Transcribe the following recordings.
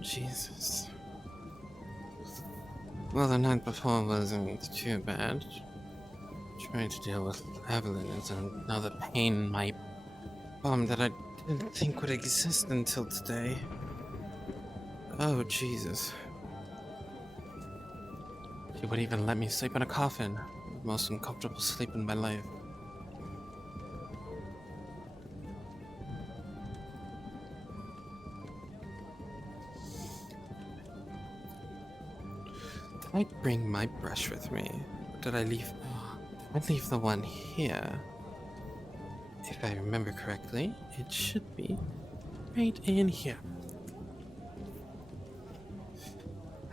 Jesus. Well, the night before wasn't too bad. Trying to deal with Evelyn is another pain in my bum that I didn't think would exist until today. Oh, Jesus. She would even let me sleep in a coffin. The most uncomfortable sleep in my life. Did I bring my brush with me? Or did I leave... I'd leave the one here. If I remember correctly, it should be right in here.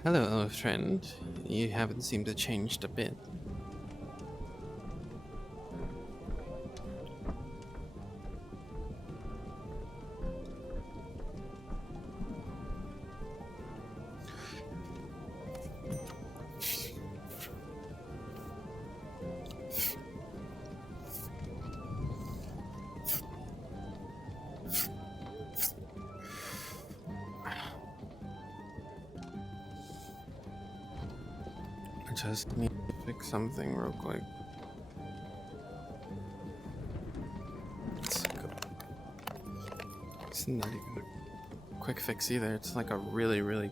Hello, old friend. You haven't seemed to changed a bit. I just need to fix something real quick. It's not even a quick fix either. It's like a really...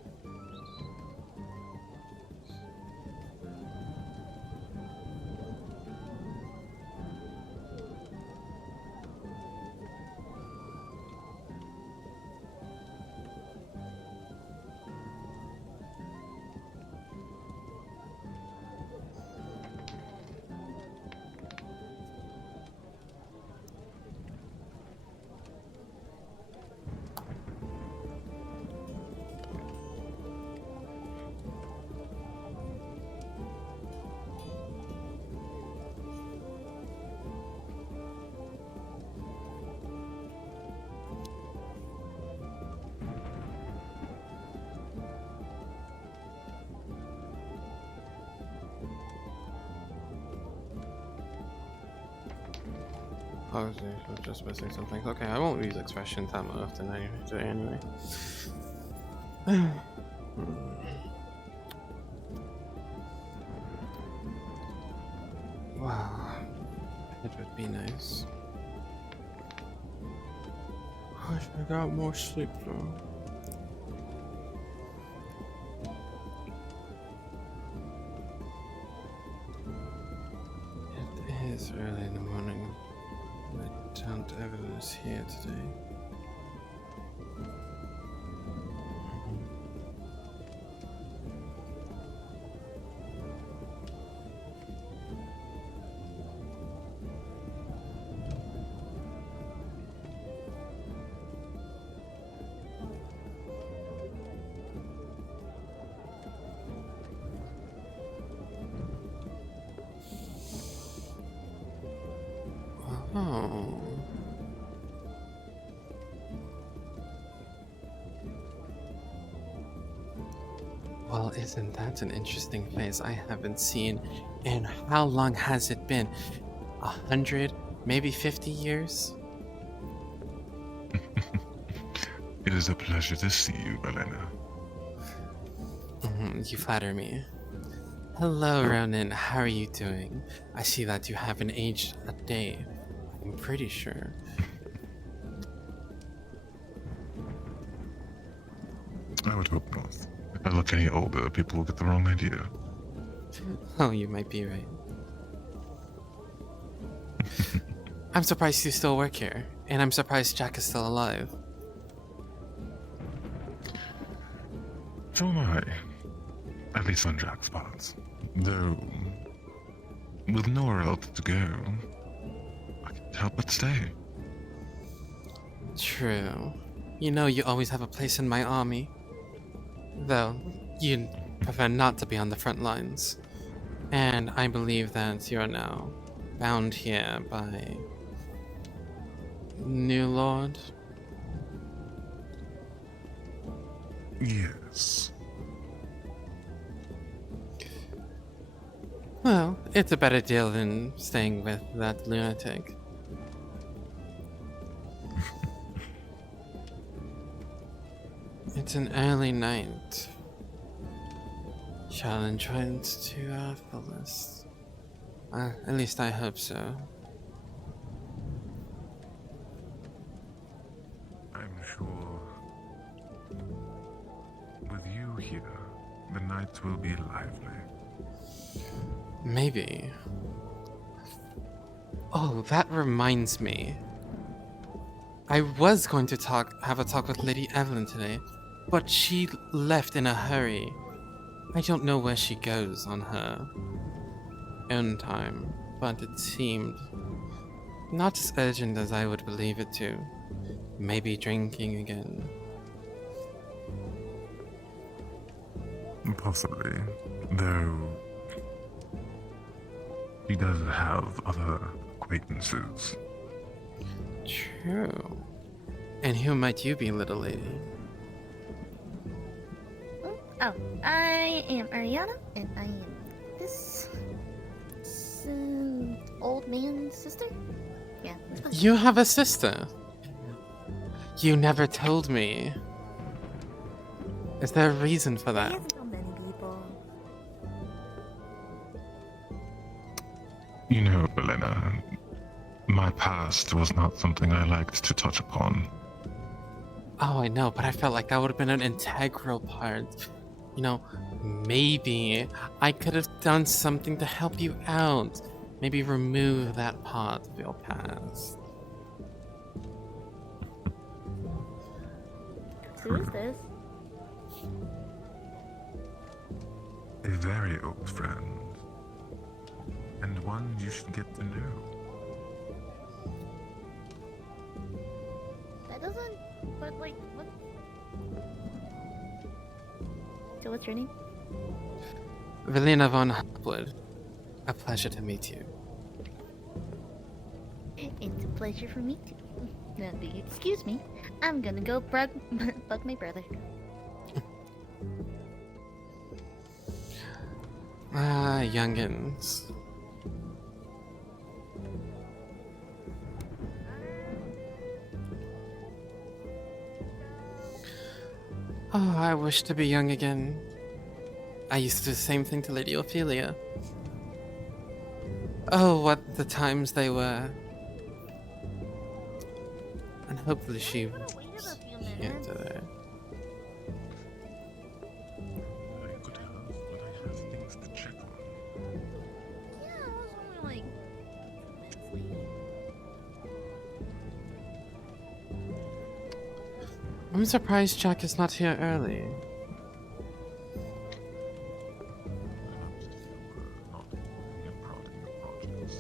Oh, I was just missing something. Okay, I won't use expressions that often today anyway. Wow, it would be nice. Wish I got more sleep though. It is early in the morning. My Aunt Evelyn is here today. Oh. Well, isn't that an interesting face I haven't seen? And how long has it been? 100, maybe 50 years? It is a pleasure to see you, Elena. You flatter me. Hello, Ronan. How are you doing? I see that you haven't aged a day. I'm pretty sure. I would hope not. If I look any older, people will get the wrong idea. Oh, you might be right. I'm surprised you still work here, and I'm surprised Jack is still alive. So am I. At least on Jack's parts. Though, with nowhere else to go, I can't help but stay. True. You know you always have a place in my army. Though, you prefer not to be on the front lines. And I believe that you are now bound here by New Lord. Yes. Well, it's a better deal than staying with that lunatic. It's an early night. Shall enjoy it to our fullest. At least I hope so. I'm sure with you here, the nights will be lively. Maybe. Oh, that reminds me. I was going to have a talk with Lady Evelyn today, but she left in a hurry. I don't know where she goes on her own time, but it seemed not as urgent as I would believe it to. Maybe drinking again. Possibly. Though, she does have other acquaintances. True. And who might you be, little lady? Oh, I am Ariana, and I am this old man's sister. Yeah. You have a sister? You never told me. Is there a reason for He that? hasn't told many people. You know, Elena, my past was not something I liked to touch upon. Oh, I know, but I felt like that would have been an integral part. You know, maybe I could have done something to help you out. Maybe remove that part of your past. Who is this? A very old friend. And one you should get to know. That doesn't. But like, what? So what's your name? Velina von Hopwood. A pleasure to meet you. It's a pleasure for me too. Now, do you excuse me? I'm gonna go bug my brother. Ah, youngins. Oh, I wish to be young again. I used to do the same thing to Lady Ophelia. Oh, what the times they were. And hopefully she I'm gonna wait a few can't minutes. do it. I could have, but I have things to check on. Yeah, I was only like 2 minutes late. I'm surprised Jack is not here early. Perhaps if you were not being proud in your projects.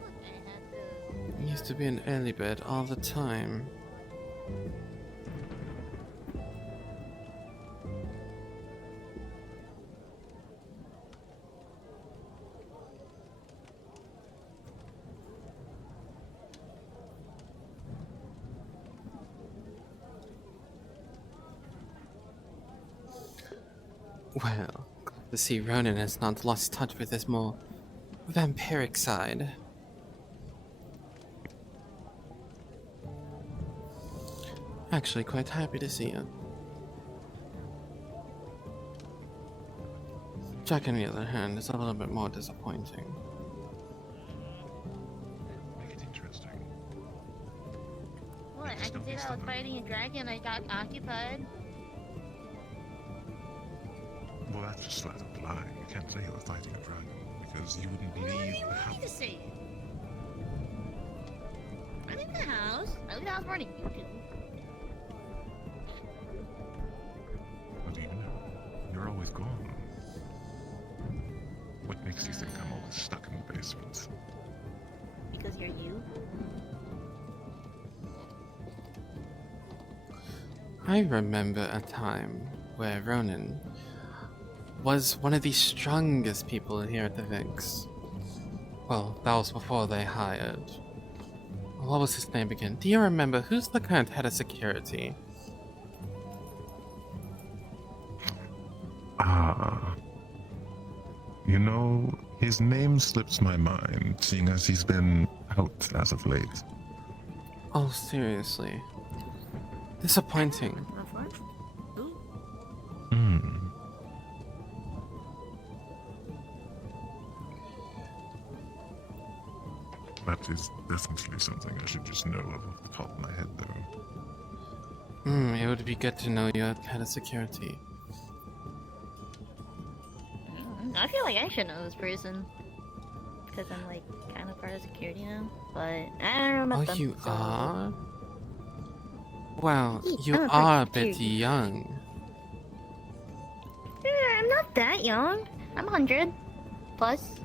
Look, I had to. He used to be an early bird all the time. Well, glad to see Ronan has not lost touch with his more vampiric side. Actually, quite happy to see it. Jack, on the other hand, is a little bit more disappointing. Make it interesting. What? I can say that I was fighting a dragon. I got occupied. Well, that's just flat out lying. You can't say you were fighting a dragon because you wouldn't What do believe you the want me to say? I'm in the house. I leave the house morning. You too. I remember a time where Ronan was one of the strongest people here at the Vix. Well, that was before they hired. What was his name again? Do you remember? Who's the current head of security? Ah, you know, his name slips my mind, seeing as he's been out as of late. Oh, seriously. Disappointing. Hmm. That is definitely something I should just know off the top of my head, though. It would be good to know your head of security. I feel like I should know this person. Because I'm like kind of part of security now. But I don't know Oh, them. you so- are? Well, Yeah, you I'm a part are a of bit security. young. I'm not that young. I'm 100 plus.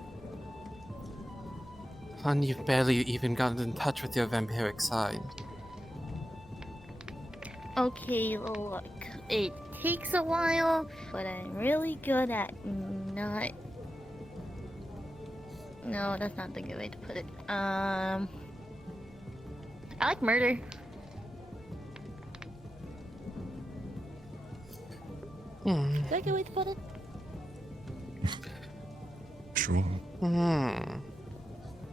And you've barely even gotten in touch with your vampiric side. Okay, look. It takes a while, but I'm really good at not. No, that's not the good way to put it. I like murder. Is that a good way to put it? Sure.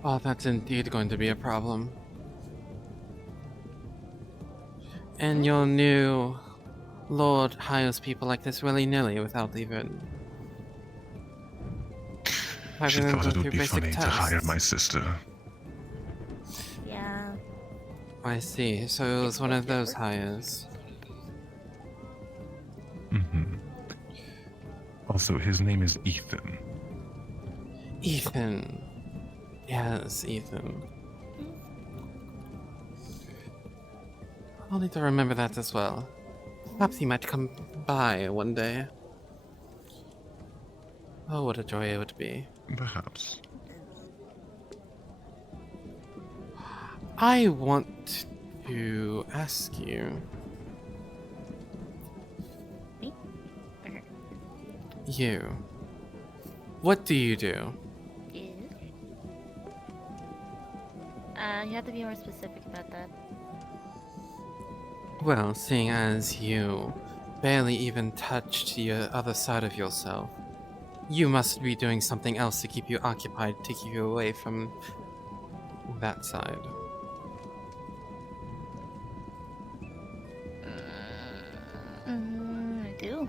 Oh, that's indeed going to be a problem. And your new lord hires people like this willy-nilly without even She having them thought go it would through be basic funny tests. to hire my sister. Yeah. I see. So it was one of those hires. Mm-hmm. Also, his name is Ethan. Ethan. Yes, Ethan. I'll need to remember that as well. Perhaps he might come by one day. Oh, what a joy it would be. Perhaps. I want to ask you. Me? Or her? You. What do you do? Yes. You have to be more specific about that. Well, seeing as you barely even touched the other side of yourself, you must be doing something else to keep you occupied, to keep you away from that side. I do.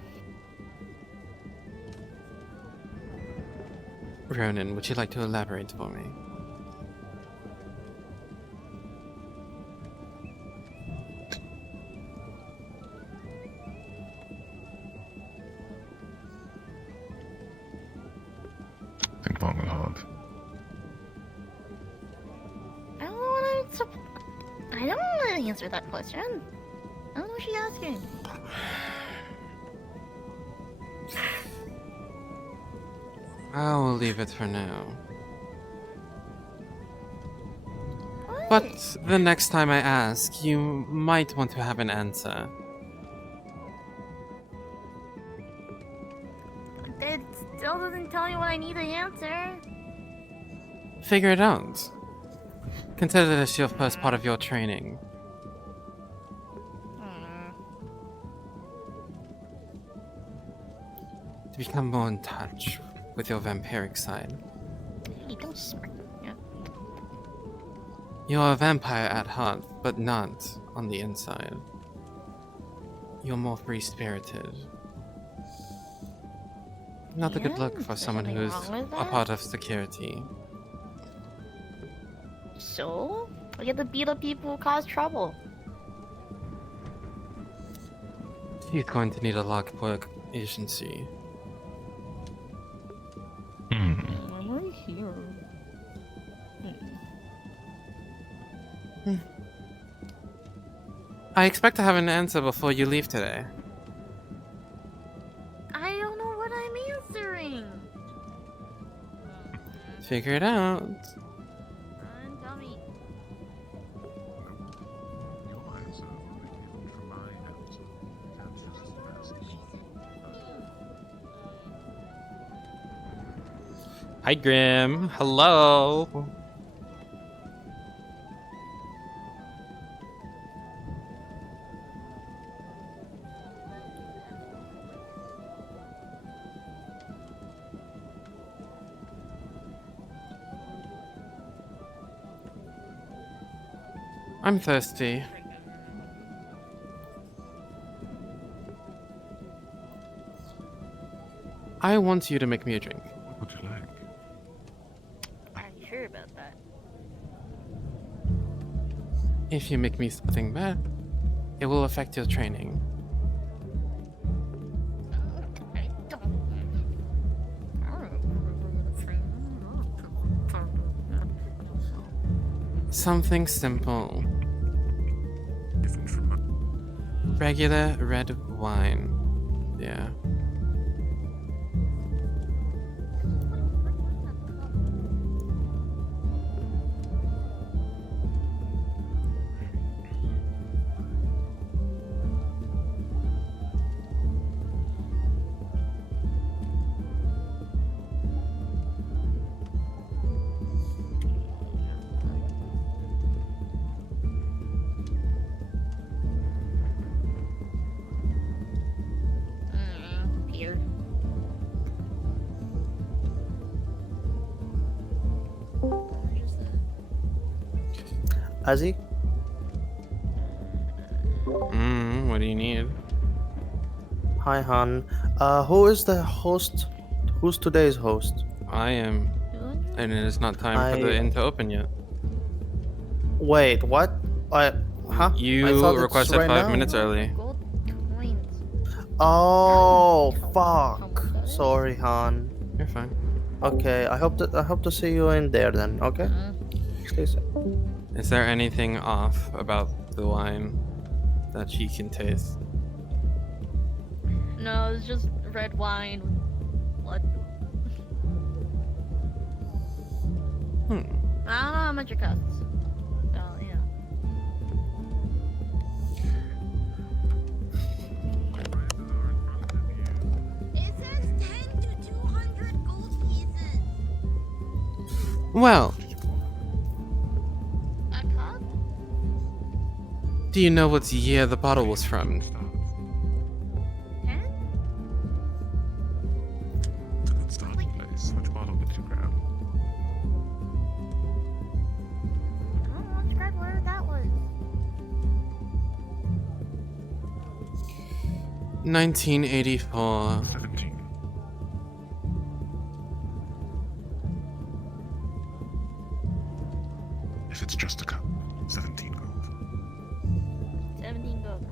Ronan, would you like to elaborate for me? Think long and hard. I don't want to. I don't want to answer that question. I don't know what she's asking. I'll leave it for now. What? But the next time I ask, you might want to have an answer. It still doesn't tell you what I need to answer. Figure it out. Consider this your first part of your training. To become more in touch with your vampiric side. Hey, don't smirk. Yeah. You're a vampire at heart, but not on the inside. You're more free-spirited. Not a good look Yeah, for is someone there who's something wrong with a that? part of security. So? I get to beat up people who cause trouble. She's going to need a lockwork agency. Hmm. I'm right here. I expect to have an answer before you leave today. I don't know what I'm answering. Figure it out. Tell me. Your answer will be given for my answer. Hi, Grim. Hello. I'm thirsty. I want you to make me a drink. What would you like? Are you sure about that? If you make me something bad, it will affect your training. I Something simple. Different from Regular red wine. Yeah. Beer. Azzy? What do you need? Hi, Han. Who is the host? Who's today's host? I am, and it is not time for the I- inn to open yet. Wait, what? Huh? I You thought it's requested right 5 minutes now. early. Gold coins. Oh, fuck. Sorry, Han. You're fine. Okay, I hope to see you in there then. Okay. Stay safe. Is there anything off about the wine that she can taste? No, it's just red wine with blood. I don't know how much it costs. So, yeah. It says 10 to 200 gold pieces. Well, A cup? do you know what year the bottle was from? 10? It's a good starting place. Which bottle did you grab? I don't know. Describe where that was. 1984. 17. If it's just a cup, 17 gold. 17 gold.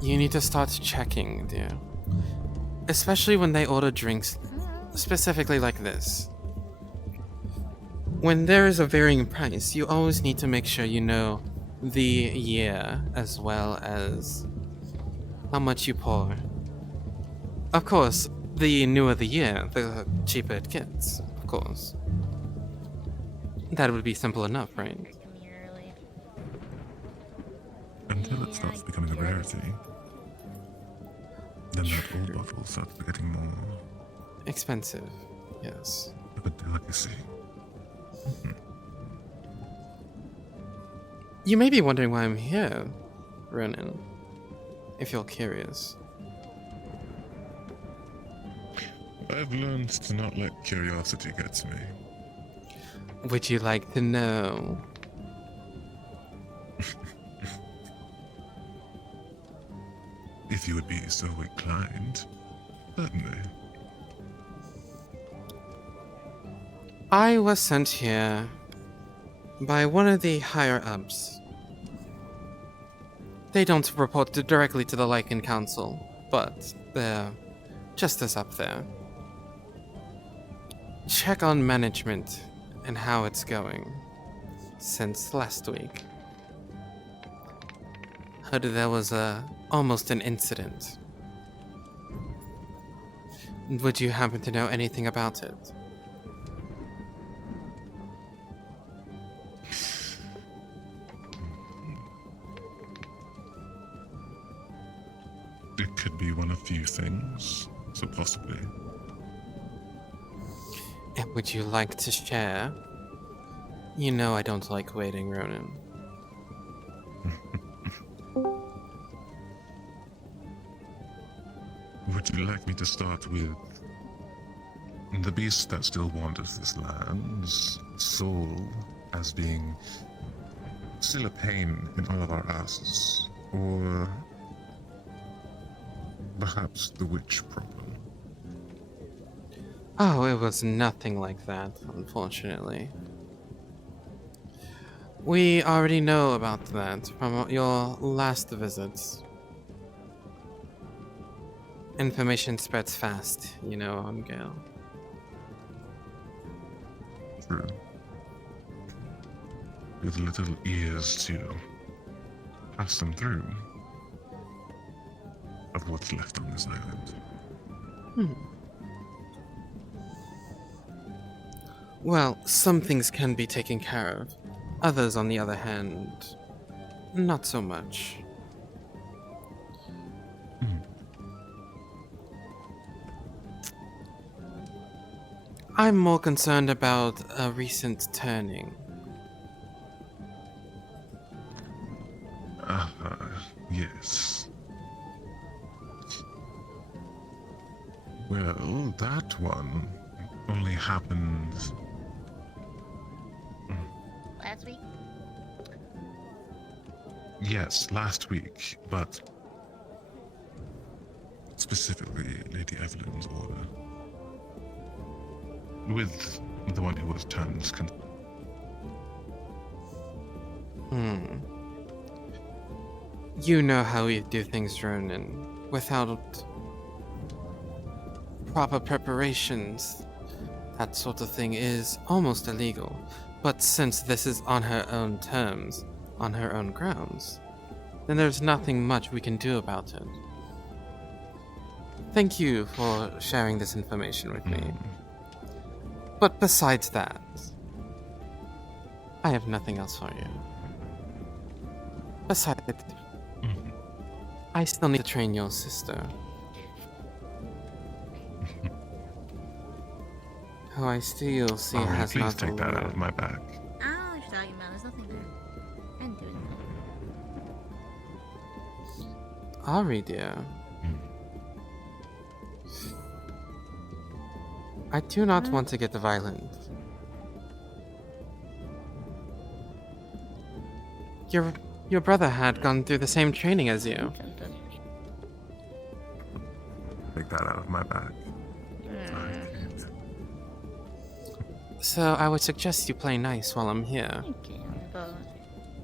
You need to start checking, dear. Especially when they order drinks specifically like this. When there is a varying price, you always need to make sure you know the year as well as how much you pour. Of course, the newer the year, the cheaper it gets, of course. That would be simple enough, right? Come here early. Until Yeah, it starts I becoming a get it. rarity, then that old bottle starts getting more Expensive, yes. of a delicacy. You may be wondering why I'm here, Ronan, if you're curious. I've learned to not let curiosity get to me. Would you like to know? If you would be so inclined, certainly. I was sent here by one of the higher ups. They don't report directly to the Lycan Council, but they're just as up there. Check on management and how it's going since last week. Heard there was almost an incident. Would you happen to know anything about it? It could be one of few things. So possibly. And would you like to share? You know I don't like waiting, Ronan. Would you like me to start with the beast that still wanders this land's soul as being still a pain in all of our asses? Or perhaps the witch problem? Oh, it was nothing like that, unfortunately. We already know about that from your last visits. Information spreads fast, you know, Gale. True. With little ears to pass them through of what's left on this island. Well, some things can be taken care of. Others, on the other hand, not so much. I'm more concerned about a recent turning. Yes. Well, that one only happened. Last week? Yes, last week, but specifically Lady Evelyn's order. With the one who was turned. You know how we do things, Ronan. Without proper preparations, that sort of thing is almost illegal. But since this is on her own terms, on her own grounds, then there's nothing much we can do about it. Thank you for sharing this information with me. But besides that, I have nothing else for you. Besides, I still need to train your sister. Who I still see Alright, has please not take that out of learned. my bag. I don't know what you're talking about. There's nothing there. I didn't do anything. Ari, dear. I do not want to get violent. Your brother had gone through the same training as you. Take that out of my bag. So I would suggest you play nice while I'm here. Okay, but...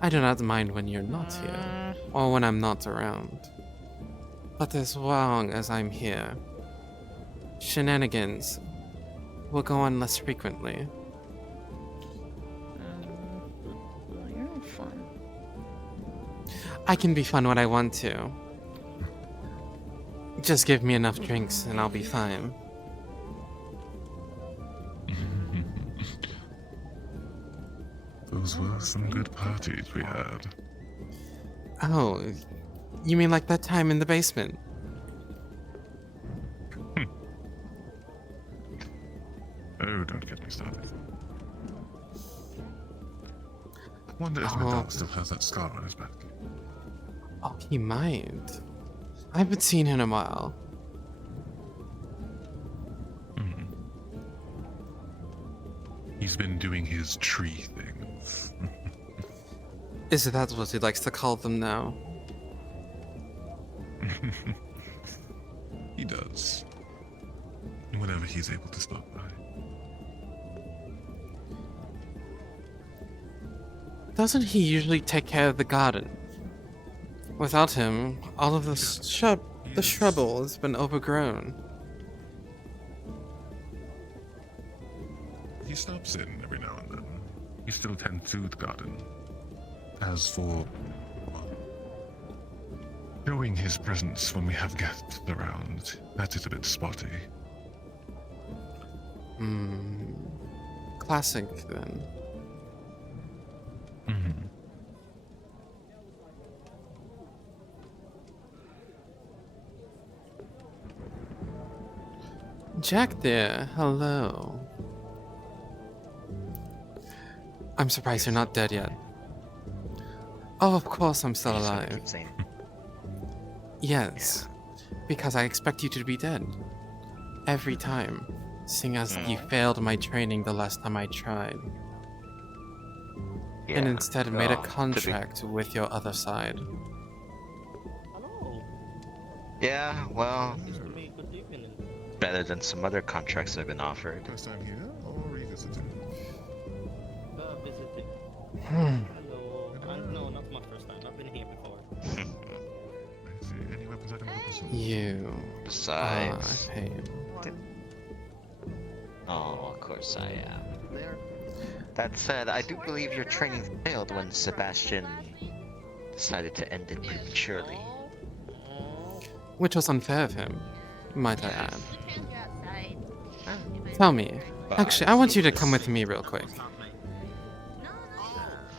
I do not mind when you're not here, or when I'm not around. But as long as I'm here, shenanigans will go on less frequently. You're not fun. I can be fun when I want to. Just give me enough drinks and I'll be fine. Those were some good parties we had. Oh, you mean like that time in the basement? Oh, don't get me started. I wonder if my Oh. dog still has that scar on his back. Oh, he might. I haven't seen him in a while. He's been doing his tree things. Is that what he likes to call them now? He does. Whenever he's able to stop by. Doesn't he usually take care of the garden? Without him, all of the shrubble has been overgrown. He stops in every now and then. He still tends to the garden. As for showing his presence when we have guests around, that is a bit spotty. Classic, then. Jack there, hello. I'm surprised you're not dead yet. Oh, of course I'm still Just gonna alive. keep saying, Yes, because I expect you to be dead. Every time. Seeing as you failed my training the last time I tried. yeah. And instead made a well, contract with your other side. Hello. Yeah, well, Used to be good evening. better than some other contracts I've been offered. First time here or revisited? Visited. Hmm. Hello. No, not my first time. I've been here before. I see. Any weapons I can help us with? You are Besides, a pain. oh, of course I am. That said, I do believe your training failed when Sebastian decided to end it prematurely. Which was unfair of him, might I add. Can't go outside. Tell me. But Actually, I want you to come with me real quick. No, no.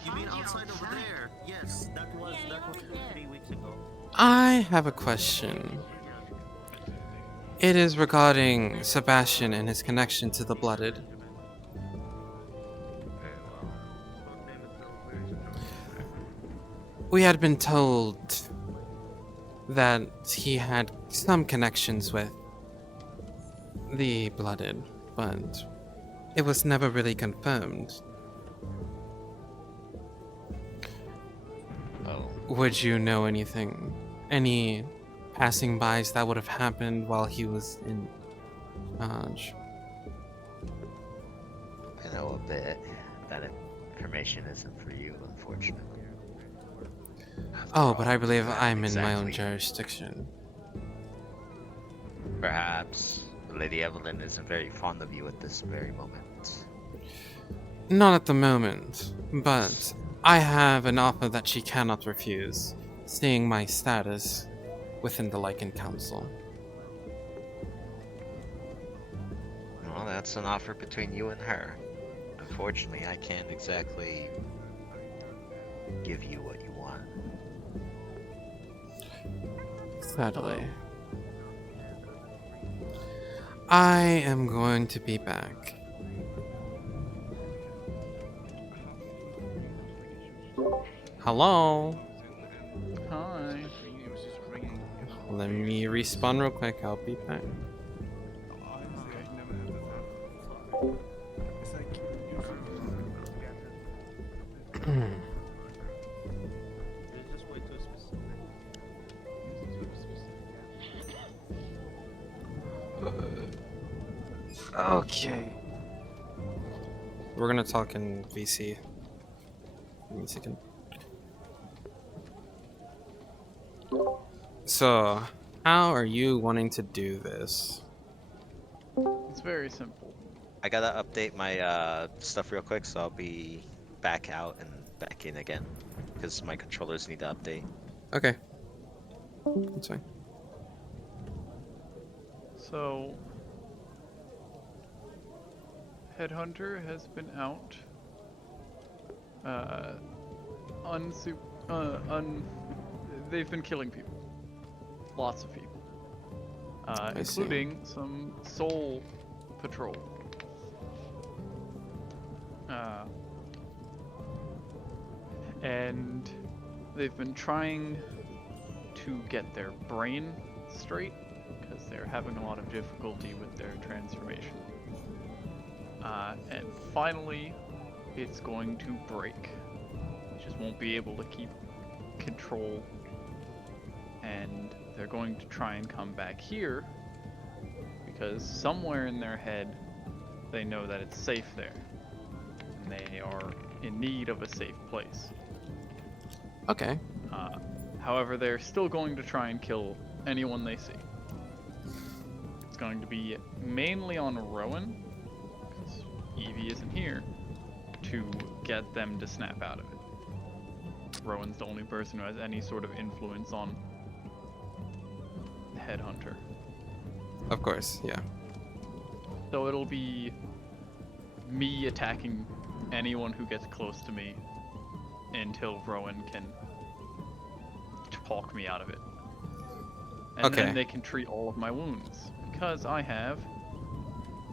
You mean outside over there? Yes, that was 3 weeks ago. I have a question. It is regarding Sebastian and his connection to the Blooded. We had been told that he had some connections with the Blooded, but it was never really confirmed. Oh, Would you know anything? Any passing bys that would have happened while he was in charge? I know a bit. That information isn't for you, unfortunately. Oh, but I believe I'm in my own Exactly. jurisdiction. Perhaps Lady Evelyn isn't very fond of you at this very moment. Not at the moment, but I have an offer that she cannot refuse, seeing my status within the Lycan Council. Well, that's an offer between you and her. Unfortunately, I can't exactly give you what you want. Sadly. I am going to be back. Hello? Hi. Let me respawn real quick, I'll be back. Just wait to a specific. Okay. We're gonna talk in VC. Give me a second. So, how are you wanting to do this? It's very simple. I gotta update my stuff real quick, so I'll be back out and back in again. Because my controllers need to update. Okay. That's fine. So, Headhunter has been out. They've been killing people. Lots of people. see. Including some soul patrol. And they've been trying to get their brain straight because they're having a lot of difficulty with their transformation. And finally, it's going to break. They just won't be able to keep control. And they're going to try and come back here because somewhere in their head, they know that it's safe there. And they are in need of a safe place. Okay. However, they're still going to try and kill anyone they see. It's going to be mainly on Rowan, because Evie isn't here, to get them to snap out of it. Rowan's the only person who has any sort of influence on the Headhunter. Of course, yeah. So it'll be me attacking anyone who gets close to me until Rowan can talk me out of it. And Okay. then they can treat all of my wounds. Because I have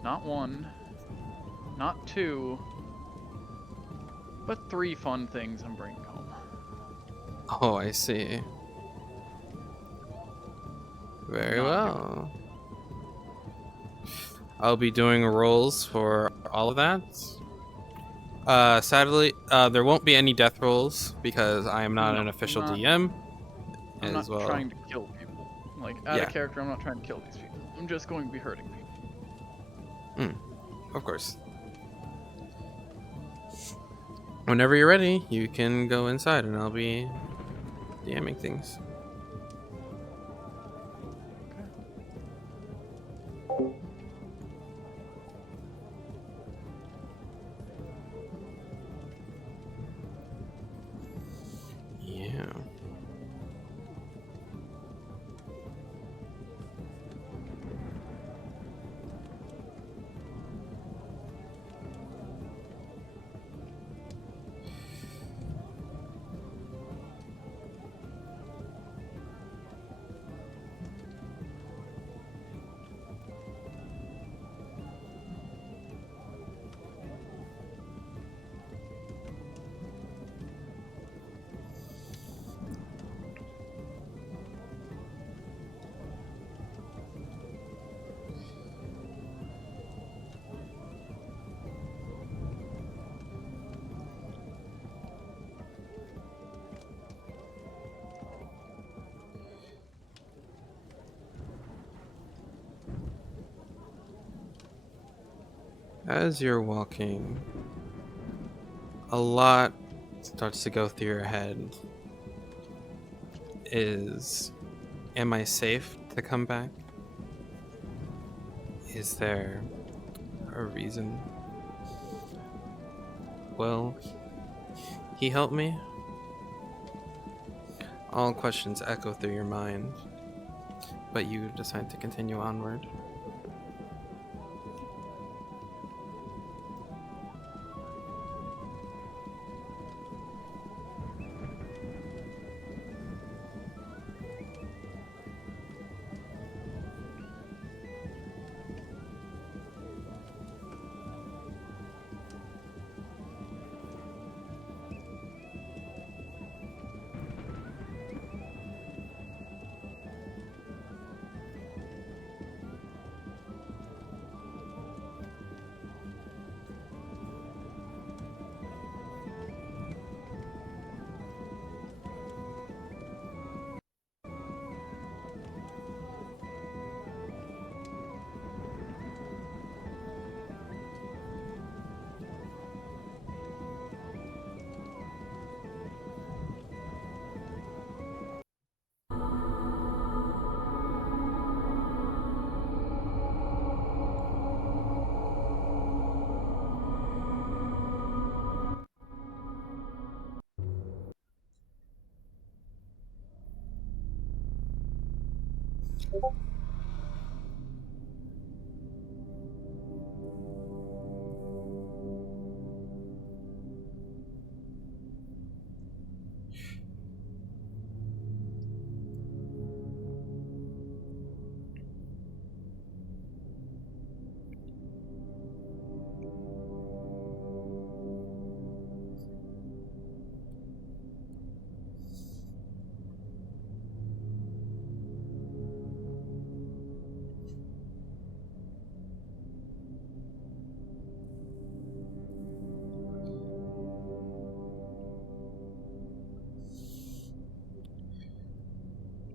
not 1, not 2, but 3 fun things I'm bringing home. Oh, I see. Very Not well. I'll be doing rolls for all of that. Sadly, there won't be any death rolls because I am not No, an official not- DM. I'm as not well. trying to kill people. Like, out Yeah. of character, I'm not trying to kill these people. I'm just going to be hurting people. Of course. Whenever you're ready, you can go inside and I'll be DMing things. Yeah. As you're walking, a lot starts to go through your head. Am I safe to come back? Is there a reason? Will he help me? All questions echo through your mind, but you decide to continue onward.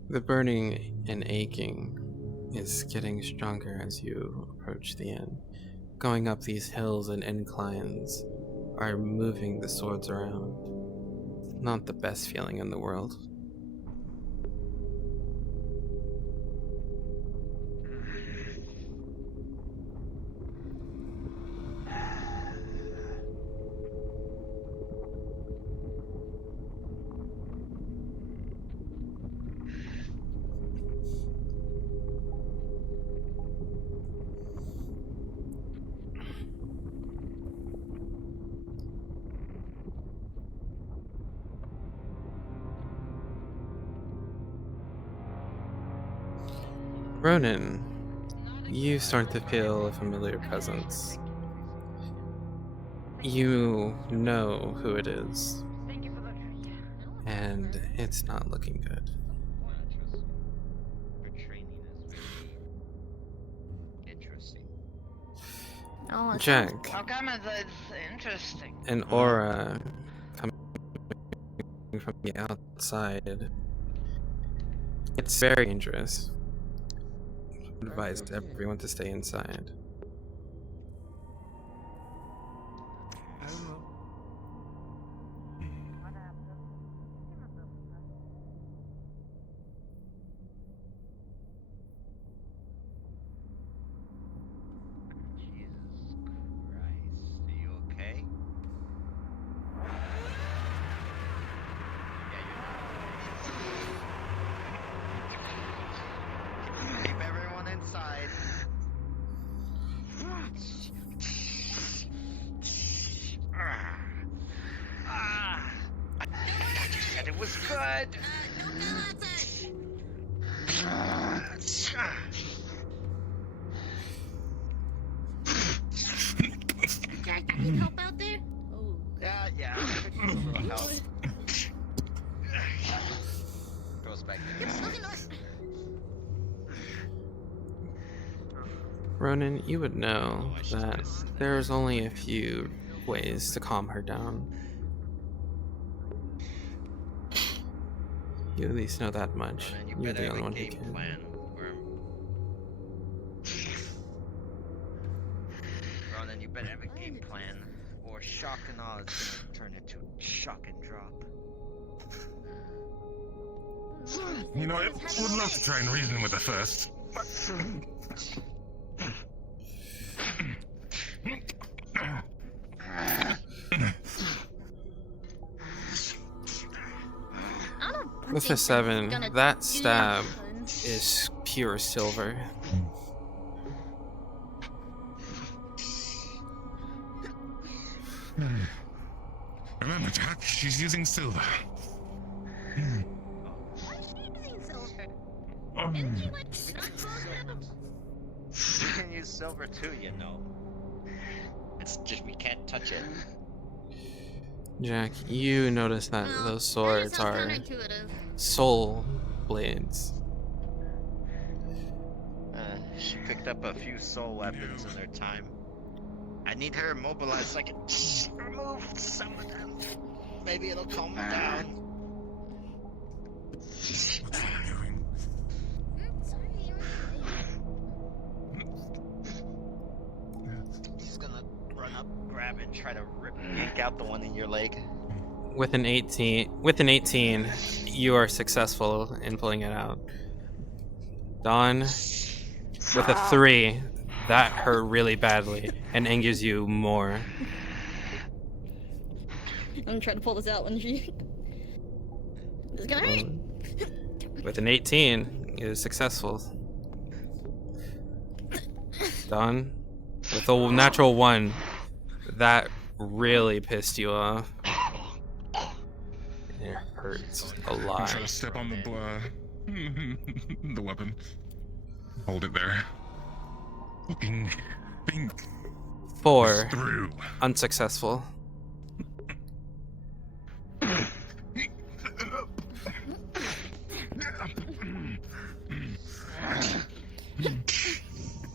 The burning and aching is getting stronger as you approach the inn. Going up these hills and inclines are moving the swords around. Not the best feeling in the world. Ronan, You start to feel a familiar presence. You know who it is, and it's not looking good. Her training is interesting. Oh, it Jack, sounds- How come it's interesting? an aura coming from the outside. It's very dangerous. I advise everyone to stay inside. I don't know. Jesus Christ. Are you okay? Yeah, you're not. Keep everyone inside. Ah! I thought you said it was good! Jack, you need help out there? Oh. Yeah, I could use a little help. Goes back in. Ronan, you would know that there's only a few ways to calm her down. You at least know that much. Ronan, you You're better the have only a one who game can. plan. Ronan, you better have a game plan, or shock and awe is gonna turn into shock and drop. You know, I would love to try and reason with her first. I don't With think a 7, gonna that do stab nothing. is pure silver. Remember, Jack, she's using silver. Why is she using silver? Um, Isn't she like not broken? We can use silver too, you know. It's just we can't touch it. Jack, you notice that No, those that swords sounds are counterintuitive. soul blades. She picked up a few soul weapons in her time. I need her immobilized so I can remove some of them. Maybe it'll calm her down. what's she doing? Sorry, She's gonna run up, grab it, try to yank out the one in your leg. With an 18, you are successful in pulling it out. Dawn, with a 3, that hurt really badly and angers you more. I'm trying to pull this out when she. It's gonna hurt. With an 18, it is successful. Dawn, with a natural 1, that really pissed you off. It hurts a I'm lot. trying to step on the weapon. Hold it there. Fucking think 4, through. unsuccessful.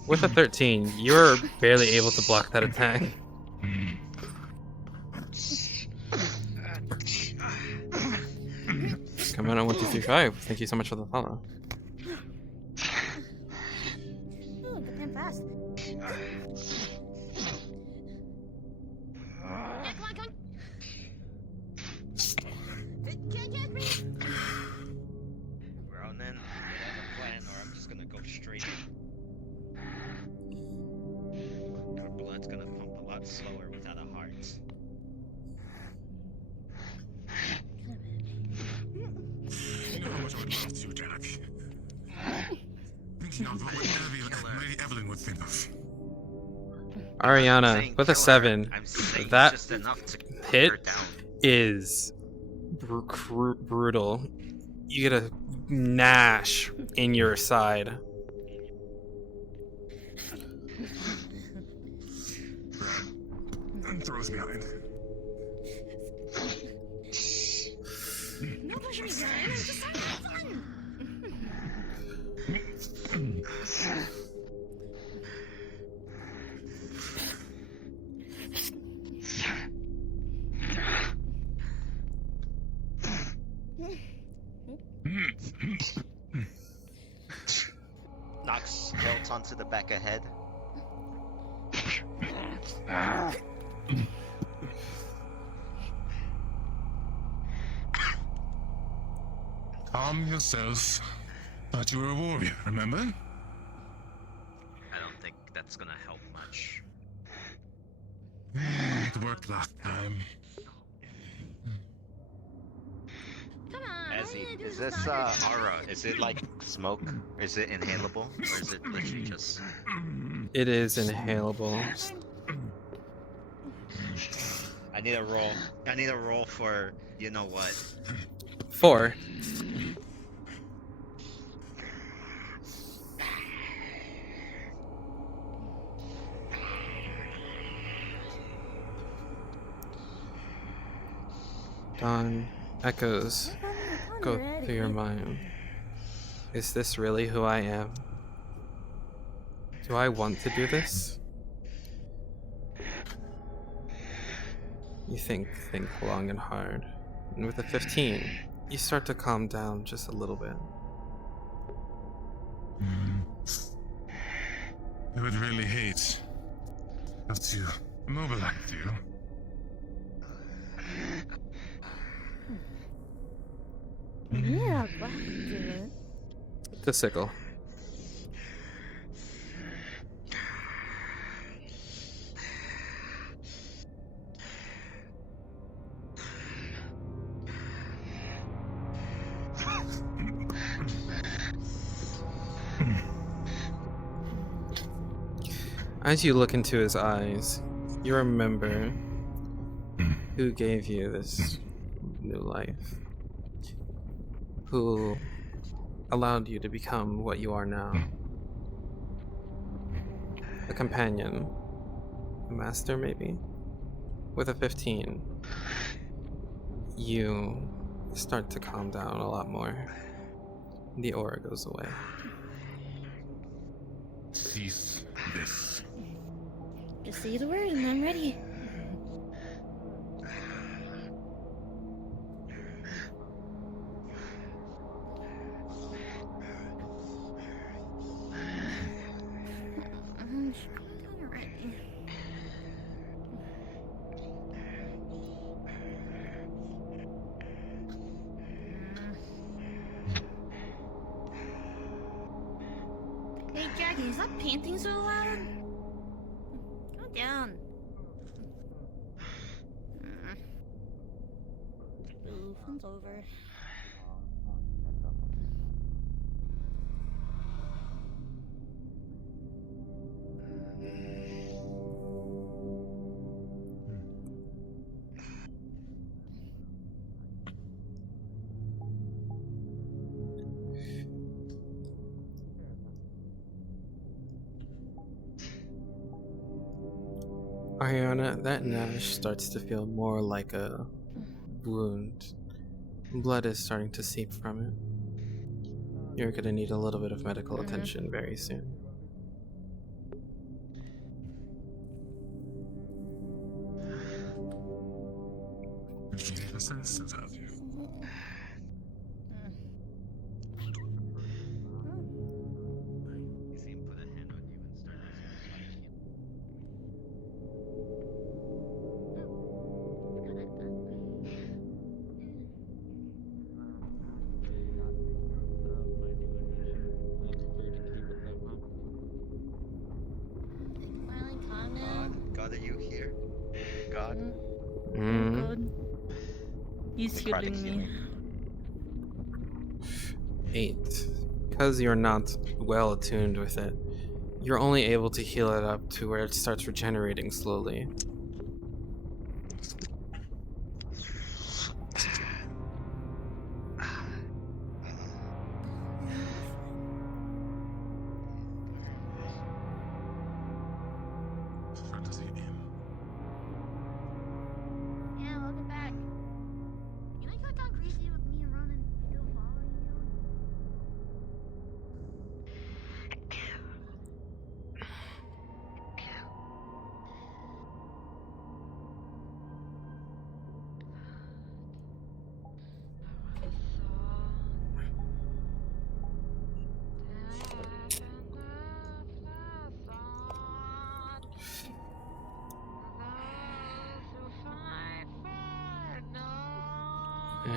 With a 13, you're barely able to block that attack. Come on 1, 2, 3, 5. Thank you so much for the follow. Oh, good damn fast. Yeah, come on. Can't catch me. Ronan, you have a plan, or I'm just gonna go straight in. Your blood's gonna pump a lot slower without a heart. You know how much I would love to, Jack. Thinking of what maybe Evelyn would think of. Ariana, with a 7, that just enough to hit her down. is brutal. You get a gnash in your side. And throws behind. No push me, Brian. I'm just trying to have fun. Knocks Hilt onto the back of head. Calm yourself. Thought you were a warrior, remember? I don't think that's gonna help much. It worked last time. Come on. all Azzy, you gotta do is this knock her- aura? Is it like smoke? Is it inhalable? Or is it literally just... It is inhalable. I need a roll. I need a roll for you know what. 4. Dawn echoes go through your mind. Is this really who I am? Do I want to do this? You think long and hard. And with a 15, you start to calm down just a little bit. I would really hate have to immobilize you. Yeah, back to it. The sickle. As you look into his eyes, you remember who gave you this new life, who allowed you to become what you are now. A companion, a master maybe. With a 15, you start to calm down a lot more. The aura goes away. Cease this. Just say the word and I'm ready. Just calm down already. Hey, Jackie, is that painting so loud? Calm down. Ooh, fun's over. Ariana, that Nash starts to feel more like a wound. Blood is starting to seep from it. You're gonna need a little bit of medical attention very soon. The senses of you. You see him put a hand on you and start listening. Finally, calm down. God, are you here? God. God. He's Necrotic healing me. 8. Because you're not well attuned with it, you're only able to heal it up to where it starts regenerating slowly.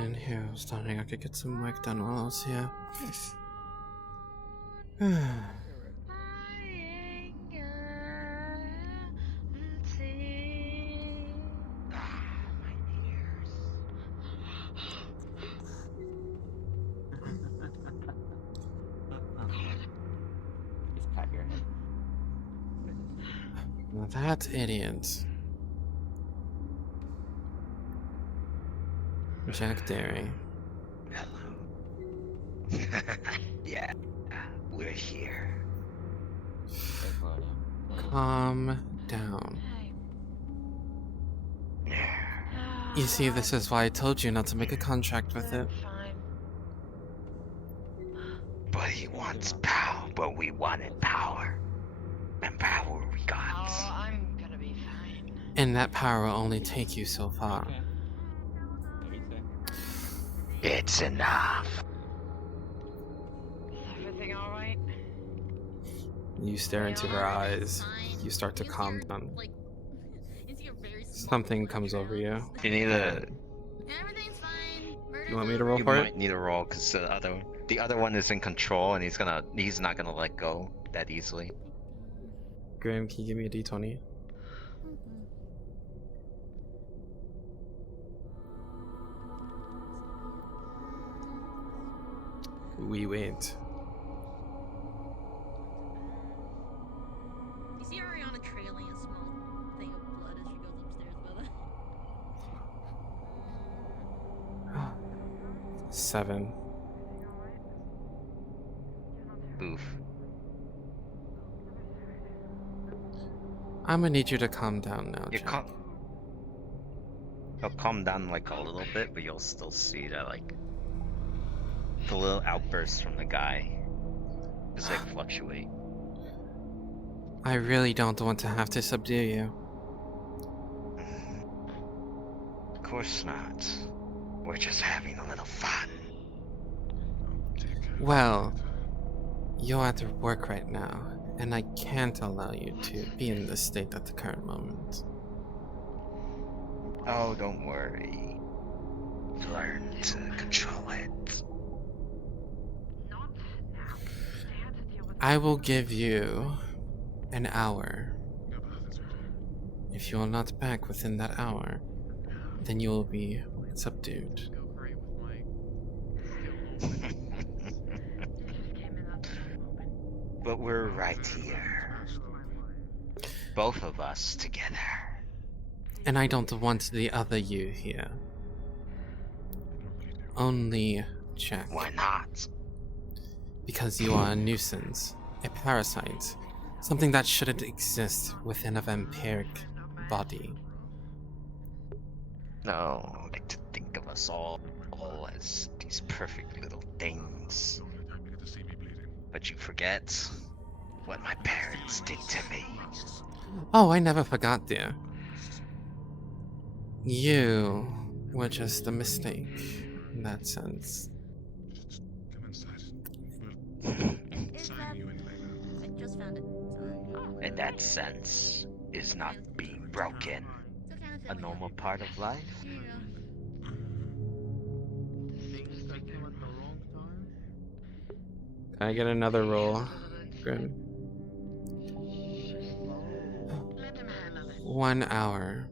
in here. I was wondering I could get some work done while I was here. My ears. Just pat your head. Now that idiot. Jack Derry. Hello. Yeah, we're here. Calm down. You see, this is why I told you not to make a contract with it. But he wants power, but we wanted power. And power we got. Oh, I'm gonna be fine. And that power will only take you so far. Okay. What do you say? It's enough. Is everything alright? You stare into her eyes. You start to calm down. Something comes over you. You need a. Everything's fine. You want me to roll You for it? might need a roll because the other one is in control and he's not gonna let go that easily. Graham, can you give me a d20? We wait. You see Ariana trailing a small thing of blood as she goes upstairs, by the 7. Oof. I'm gonna need you to calm down now, You Jack. calm. He'll calm down like a little bit, but you'll still see that like the little outbursts from the guy just like fluctuate. I really don't want to have to subdue you. Of course not. We're just having a little fun. Well, you're at work right now, and I can't allow you to be in this state at the current moment. Oh, don't worry. Learn to control it. I will give you an hour. If you are not back within that hour, then you will be subdued. Go great with my But we're right here. Both of us together. And I don't want the other you here. Only Jack. Why not? Because you are a nuisance, a parasite, something that shouldn't exist within a vampiric body. No, I like to think of us all as these perfect little things. But you forget what my parents did to me. Oh, I never forgot, dear. You were just a mistake in that sense. I just found it. Sorry. And that sense is not being broken. A normal part of life. Can I get another roll, Grim? 1 hour.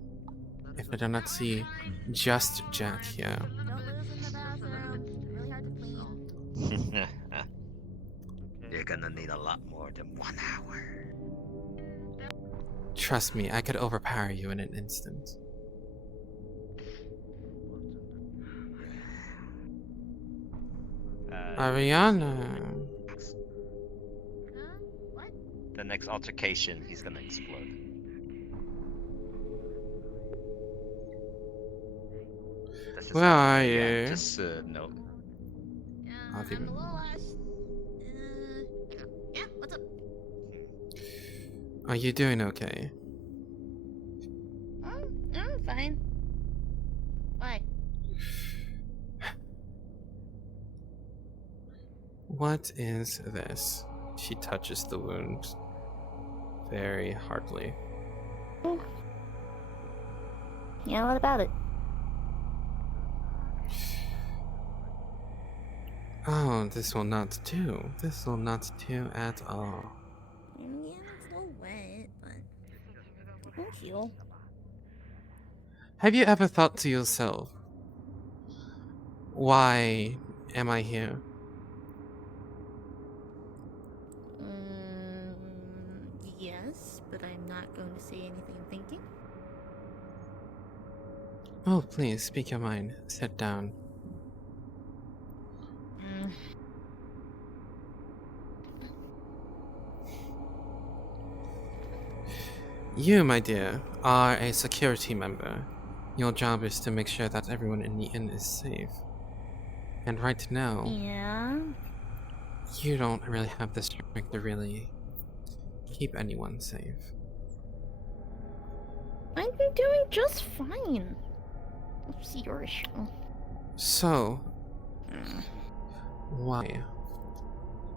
If I do not see just Jack here. Don't lose in the bathroom. Really hard to clean. You're gonna need a lot more than 1 hour. Trust me, I could overpower you in an instant. Ariana. Huh? What? The next altercation, he's gonna explode. That's just Where are yeah, you? just note. I'll I'm keep a it. little lost. Yeah, what's up? Are you doing okay? Oh, I'm fine. Why? What is this? She touches the wound very hardly. Yeah, what about it? Oh, this will not do. This will not do at all. Yeah, it's a little wet, but it'll heal. Have you ever thought to yourself, why am I here? Yes, but I'm not going to say anything I'm thinking. Oh, please, speak your mind. Sit down. You, my dear, are a security member. Your job is to make sure that everyone in the inn is safe. And right now, Yeah. you don't really have the strength to really keep anyone safe. I've been doing just fine. It's your issue. So, why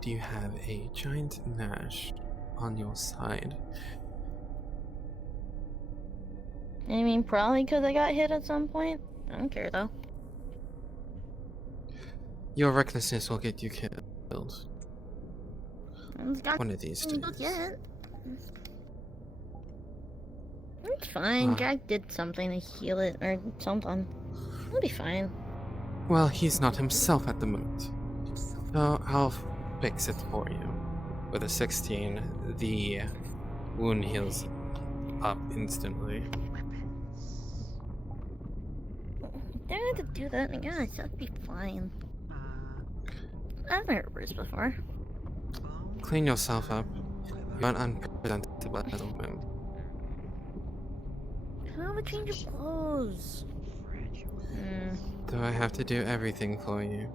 do you have a giant Nash on your side? I mean, probably because I got hit at some point. I don't care though. Your recklessness will get you killed. It's got One of these not days. yet. It's fine. Ah. Jack did something to heal it or something. It'll be fine. Well, he's not himself at the moment. So I'll fix it for you. With a 16, the wound heals up instantly. Didn't have to do that again. That'd be fine. I've heard worse before. Clean yourself up. You're an unpresentable as a woman. Have a change of clothes. Do I have to do everything for you?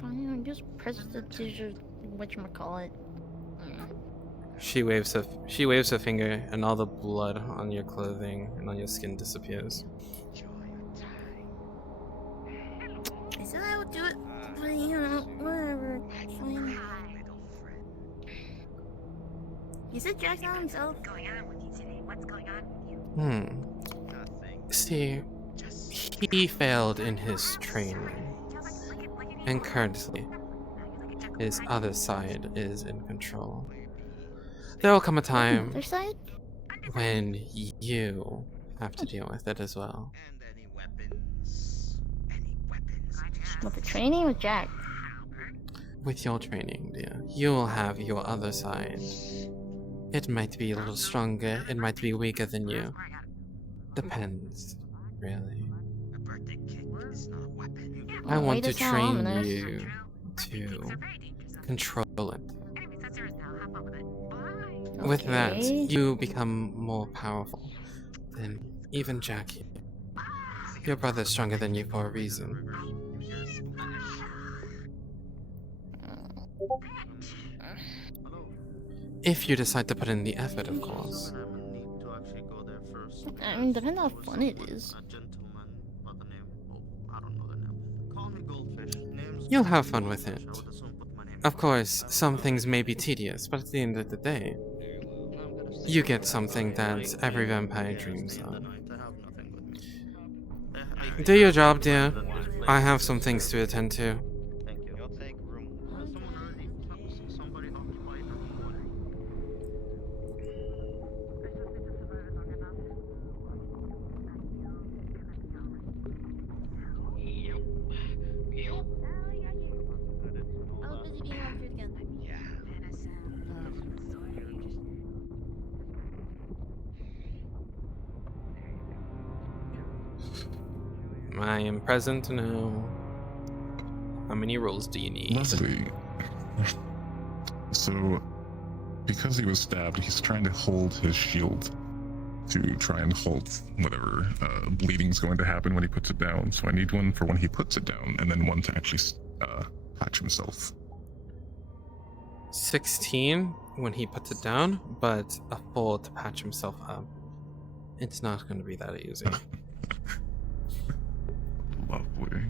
Fine, just press the digit, whatchamacallit. She waves her finger, and all the blood on your clothing and on your skin disappears. I said I would do it, but you know, whatever. Fine. He said Jack's not himself. What's going on with you today? What's going on with you? See, he failed in his training, and currently, his other side is in control. There will come a time Other side? when you have to deal with it as well. With the training with Jack. With your training, dear, you will have your other side. It might be a little stronger, it might be weaker than you. Depends, really. I want to train you to control it. With that, you become more powerful than even Jack here. Your brother's stronger than you for a reason. If you decide to put in the effort, of course. I mean, depends how fun it is. You'll have fun with it. Of course, some things may be tedious, but at the end of the day, you get something that every vampire dreams of. Do your job, dear. I have some things to attend to. I am present now. How many rolls do you need? Lovely. So, because he was stabbed, he's trying to hold his shield to try and halt whatever bleeding's going to happen when he puts it down. So I need one for when he puts it down, and then one to actually patch himself. 16 when he puts it down, but a full to patch himself up. It's not going to be that easy. Lovely.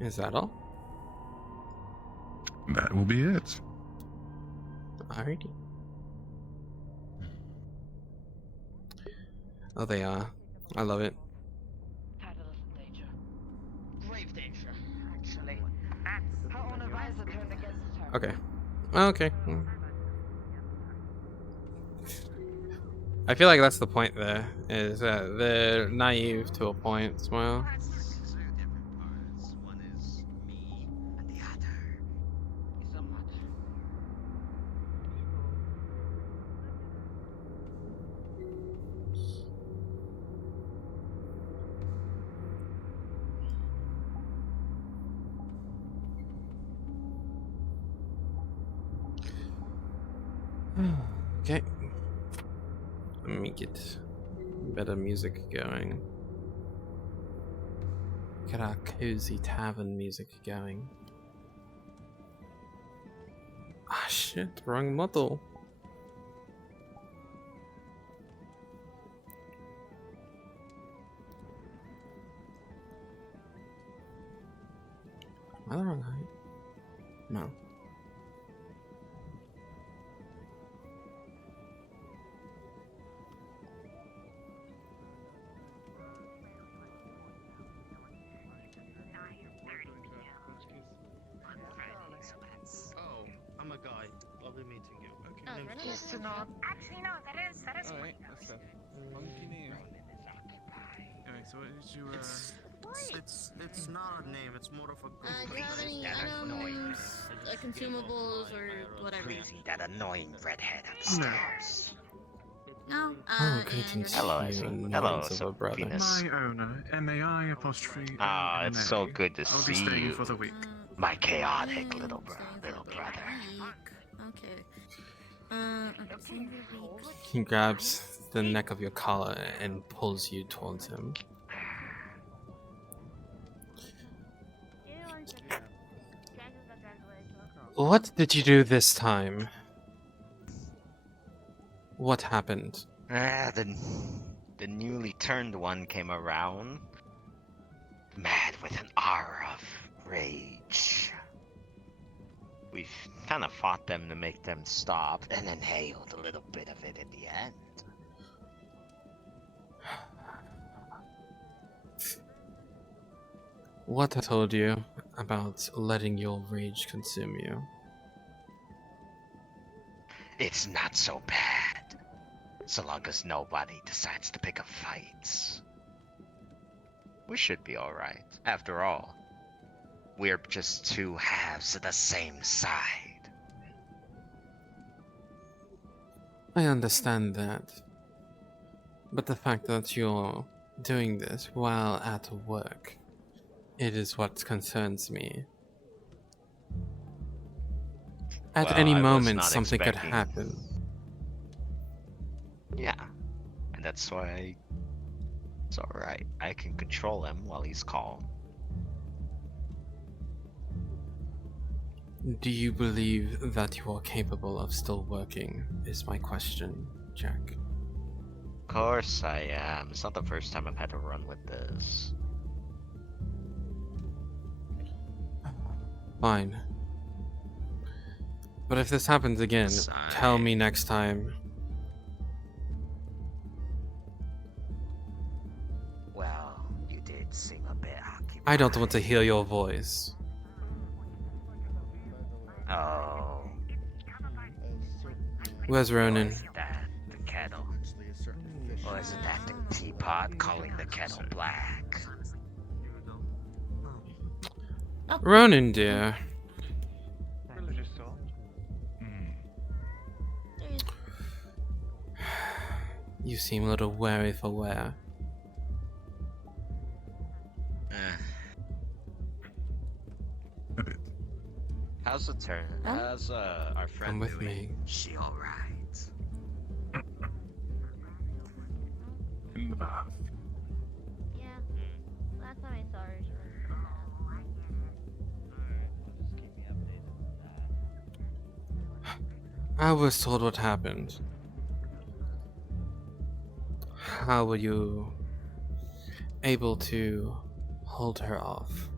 Is that all? That will be it. Alrighty. Oh, they are. I love it. Perilous danger. Grave danger, actually. Her own advisor turned against her. Okay. Okay. I feel like that's the point there, is that they're naive to a point as well. Two different parts. One is me, and the other Is a mother. Okay. Let me get better music going. Get our cozy tavern music going. Ah shit, wrong model. Am I the wrong height? No. Oh, I'm a guy. Lovely meeting you. Okay. Oh, name's Renan Paul. is Just not. Actually, no, that is. Alright, that's a funky name. Anyway, so what did you, It's not a name. It's more of a group. do you have any That annoying. items, consumables, or whatever? Crazy, that annoying redhead upstairs. No. Oh, And your Hello, name? Ezra. continuing Hello, names of a brother. Venus. My owner, MAI apostrophe. Ah, O-N-A. it's so good to I'll be see staying you. for the week. My chaotic Mm, little staying for the brother. week. Okay. Staying for the week. He grabs the neck of your collar and pulls you towards him. What did you do this time? What happened? The newly turned one came around, mad with an aura of rage. We've kind of fought them to make them stop, and inhaled a little bit of it in the end. What I told you about letting your rage consume you? It's not so bad, so long as nobody decides to pick up fights. We should be alright. After all, we're just two halves of the same side. I understand that. But the fact that you're doing this while at work, it is what concerns me. At Well, any I was moment, not something could expecting- happen. Yeah, and that's why it's alright. I can control him while he's calm. Do you believe that you are capable of still working? Is my question, Jack. Of course I am. It's not the first time I've had to run with this. Fine. But if this happens again, tell me next time. Well, you did seem a bit occupied. I don't want to hear your voice. Oh. Where's Ronan? Isn't that the kettle? Or isn't that the teapot calling the kettle black? Ronan, dear. Religious soul. You seem a little wary for wear. A bit. How's the turn? How's our friend Come with doing? me. She alright? In the bath. Yeah. Last time I saw her, she was in the I was told what happened. How were you able to hold her off?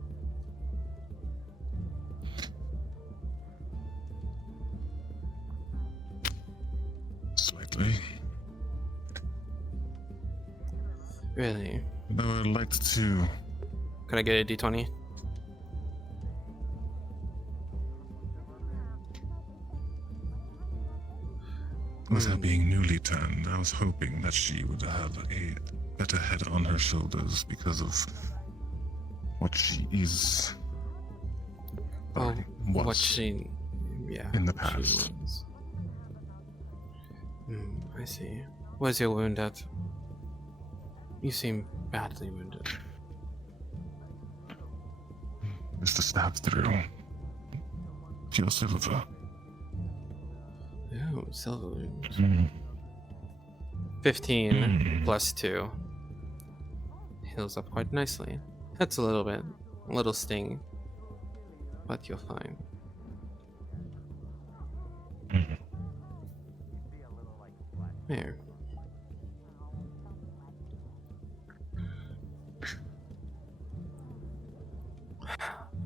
Slightly. Really? And I would like to. Could I get a d20? With her being newly turned, I was hoping that she would have a better head on her shoulders because of what she is. Oh, was what she. Yeah. in the she past. was. I see. Where's your wound at? You seem badly wounded. Is the stab through your silver. Oh, silver wound. Mm. 15 plus 2. Heals up quite nicely. Hurts a little bit. A little sting. But you're fine. There.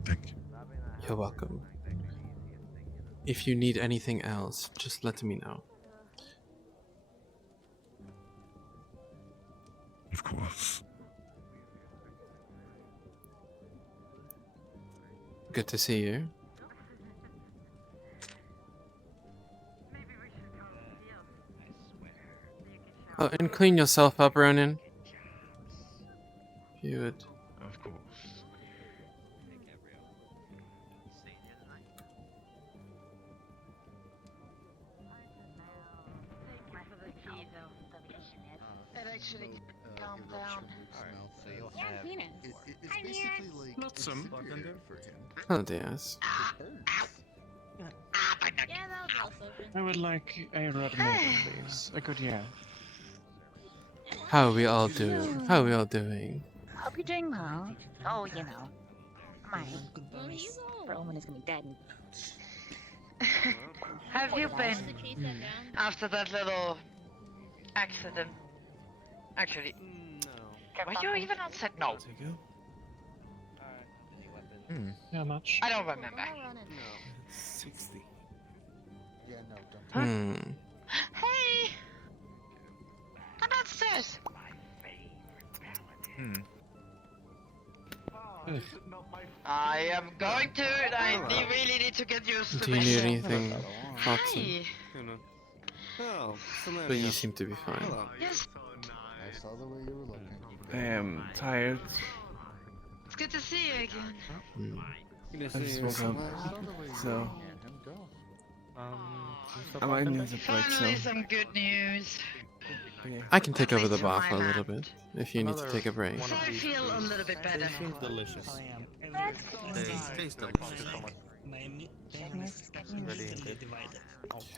Thank you. You're welcome. If you need anything else, just let me know. Of course. Good to see you. Oh, and clean yourself up, Ronan. If you would. Of course. It actually calmed down. So you'll Yeah, have. Venus. It's Hi, basically Venus. like Not some. bartender for him. Oh, dears. Yeah, that was also open. I would like a red model, please. A good yeah. How are we all doing? How are we all doing? Hope you're doing well. Oh, you know. My Roman is gonna be dead. Have you been after that little accident? Actually, were you even outside? No, How much? I don't remember. 60. Yeah, no, don't. Hmm. Hey, I'm downstairs. I am going to. Really need to get used to Do you this. need anything, Foxy? Hi. Oh, But you seem to be fine. Yes, I saw the way you were looking. I am tired. it's good to see you again. Hmm. I just woke up. So I I might need a break Finally, soon. some good news. I can take over the Least bar why for a little not? bit if you need to take a break. So I feel a little bit better. Seems delicious. They taste delicious.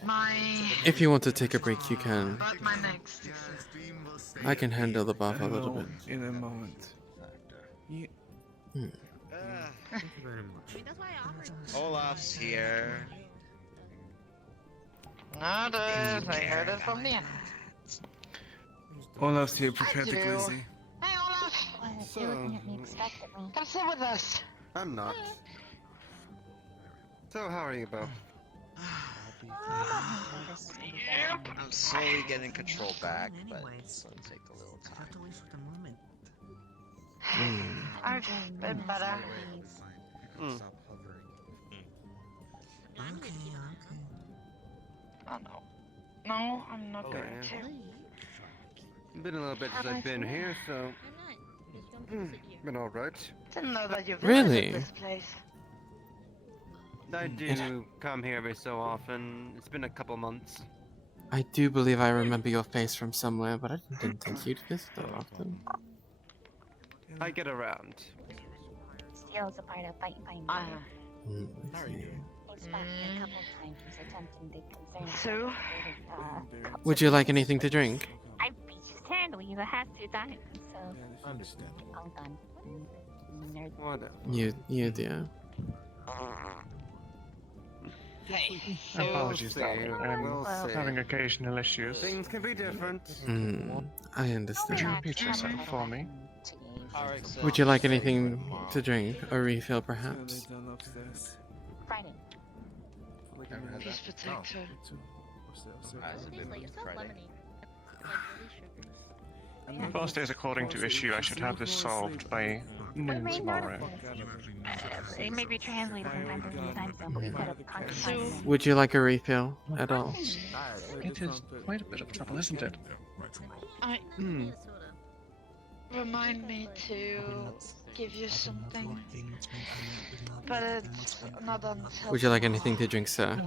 My, If you want to take a break, you can. but my next. I can handle the bar for I a little will bit. in a moment. Thank you very much. Olaf's here. Not it. I heard it from the end. Olaf's here, prepared to do. glizzy. Hey, Olaf. So, Come sit with us. I'm not. So, how are you, Bo? Yep. I'm slowly getting control back, but it's gonna take a little time. I've been better. Mm. Oh no. No, I'm not going to. Been a little bit since I've been here, so been all right. Didn't know that you Really? visited this place. I do come here every so often. It's been a couple months. I do believe I remember your face from somewhere, but I didn't think you'd visit that often. I get around. Steel's a part of Fight Fine. I I see. He's back a couple times attempting to concern. So? Would you like anything to drink? I beat his handily the past 2 times, so Understand. all done. Nerd. Whatever. You dear. Hey. Apologies, see. darling. I'm We'll see. having occasional issues. Things can be different. I Could you understand. repeat yourself for me? Would you like anything to drink? A refill, perhaps? Friday. Peace protector. Hasn't been Seriously, moved yourself Friday. lemonade. Like really sugary. 12 days according to issue. I should have this solved by noon tomorrow. It may be translated from time to time, but we set up constant. Would you like a refill at all? It is quite a bit of trouble, isn't it? Remind me to give you something, but it's not until. Would you like anything to drink, sir?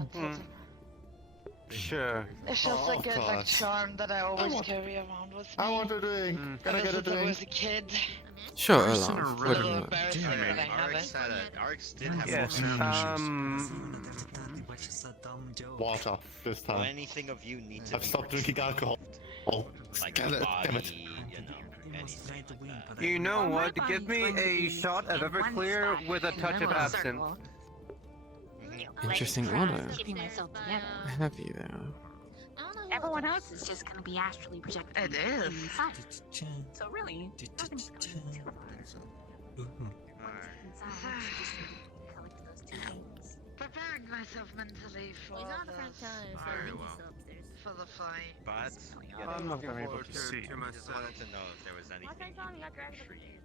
Sure. It's just like a like charm that I always carry around with me. I want a drink. Can I get a Since I drink? was a kid. Sure, Arson Olaf. or What Red? do you want? Embarrassing that I have it. Arx did have Yes. Water this Well, time. anything of you needs to I've be stopped drinking alcohol. Oh, like damn a it, damn it. body, you know, anything like that. You know what? Give me a shot of Everclear with a touch of absinthe. Interesting order. Keeping myself together. I have you there. Everyone else is just gonna be astrally projected. It is. Inside. So really, nothing's gonna be too Preparing myself mentally for for the fight. But I'm not very able to see. I just wanted to know if there was anything you could retrieve.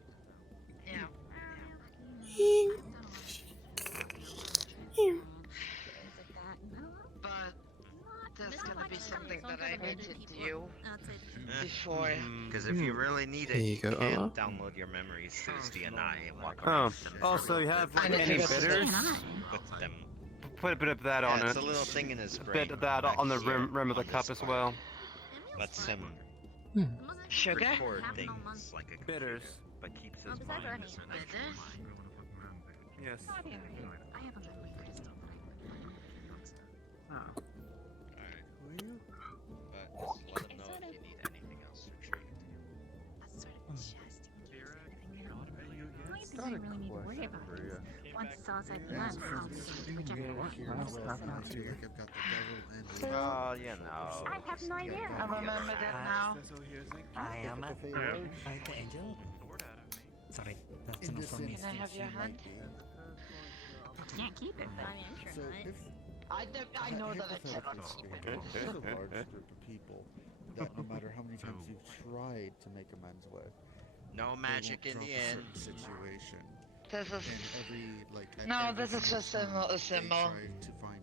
Yeah. But there's gonna be something that I need to do before. Because if you really need it, Here you you go, can Olaf. download your memories through DNI and walk Oh, around them. also you have I need to any go to bitters? With them. Put a bit of that on Yeah, it's it. a little thing in his A brain. bit of that back on the here rim of the on cup this as well. Lets him Sugar? record things like a computer, Bitters. but keeps his mind as an actual Bitters? mind. Yes. I have a memory crystal that I Alright. But just let him know if you need anything else retrieved. That's sort of just the only thing I really need to worry about is once it's outside the lab, how it's projected. Oh, you know. I have no idea. I remember that now. I am a the angel. Sorry, that's enough for me. Can I have your hand? I can't keep it, but I mean, I'm sure I know that I cannot keep it. There's a large group of people that no matter how many times you've tried to make amends with, No magic in the end. situation. This is Every, no. every This is just single a time symbol. they try to find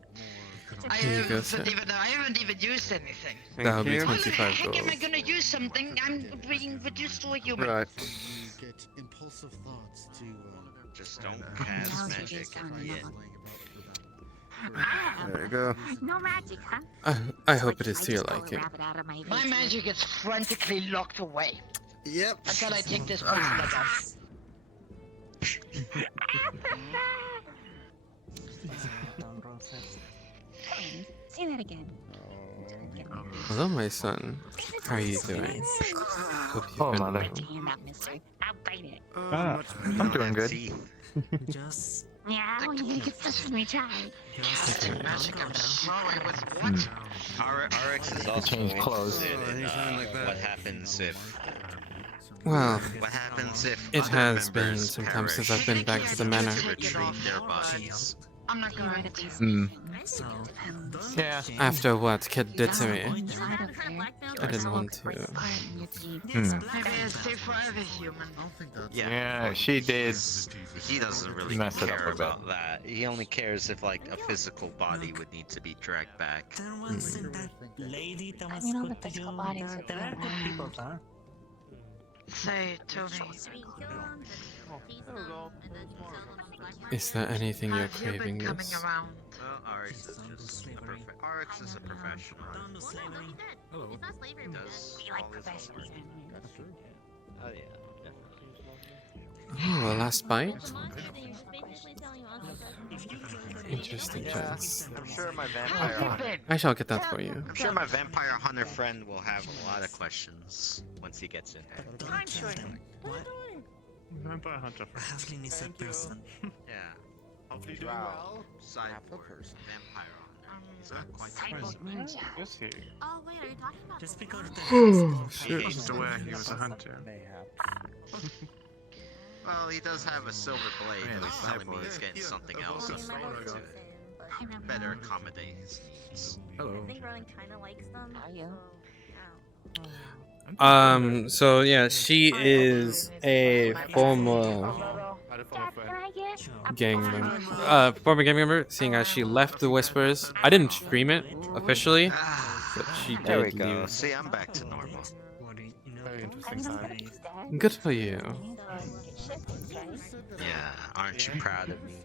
more. Here you go, sir. I haven't even used anything. That'll be you. How the 25 heck am I gold. gonna use something? I'm being reduced to a human. Right. You get impulsive thoughts to Just don't cast magic at the end. There you go. no magic, huh? I hope it is to your liking. My magic is frantically locked away. Yep. Until I take this person off. Say that again. Hello, my son. How are you doing? Hope you've Oh, been mother. well. Hand up, mister. I'll bite it. I'm doing good. Just Yeah, well, you can just let me try. Magic I'm destroying with what? RX is also Change clothes. interested in what happens if Well, it other has been members some time since perish. I've been back to the manor. To retrieve their bodies. I'm not going to. so Yeah. After what Kid did to me, I didn't I want to. Maybe I stay forever human. Yeah, she did. He doesn't really Mess it up care a bit. about that. He only cares if like a physical body would need to be dragged back. there was that lady that was mean, all the good to physical you. bodies are There are good bad. people, huh? Say to me, Is there anything you're have you been craving coming this? around? Well, RX is just RX is a professional. Down to slavery. He does We like all his professionals. homework. Oh yeah. Oh, a last bite? Interesting choice. I'm sure my How vampire have you hunter. been? I shall get that for you. I'm sure my vampire hunter friend will have a lot of questions once he gets in here. Don't tell them. What? Vampire Hunter. Halfling is a person. Yeah. Hopefully doing well. Cyborg. person. Vampire hunter. He's not quite Cyborg crazy. ninja. Yes, he. Oh wait, are you talking about? Just because the Oh, He shit. hates To where he was a hunter. Well, he does have a silver blade, but he's telling me he's getting something else to better accommodate his needs. Hello. I think Rowan kind of likes them. Are you? So, So yeah, she is a former gang member. Former gang member, seeing as she left the Whispers. I didn't stream it officially, but she There we did go. leave. See, I'm back to normal. Very interesting time. Good for you. Yeah, aren't you proud of me?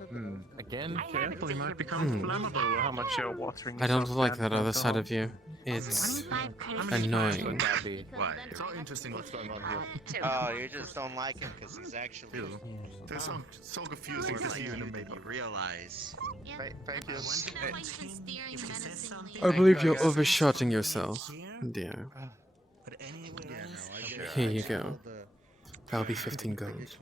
Again, careful, you might become flammable. How much you're watering I don't yourself like down that with other side alcohol. of you. It's I'm annoying. What? It's all interesting what's going on here. Oh, you just don't like him because he's actually. There's so confusing to see you in a You realize. Thank you. I believe you're overshotting yourself, dear. Here you go. That'll be 15 gold.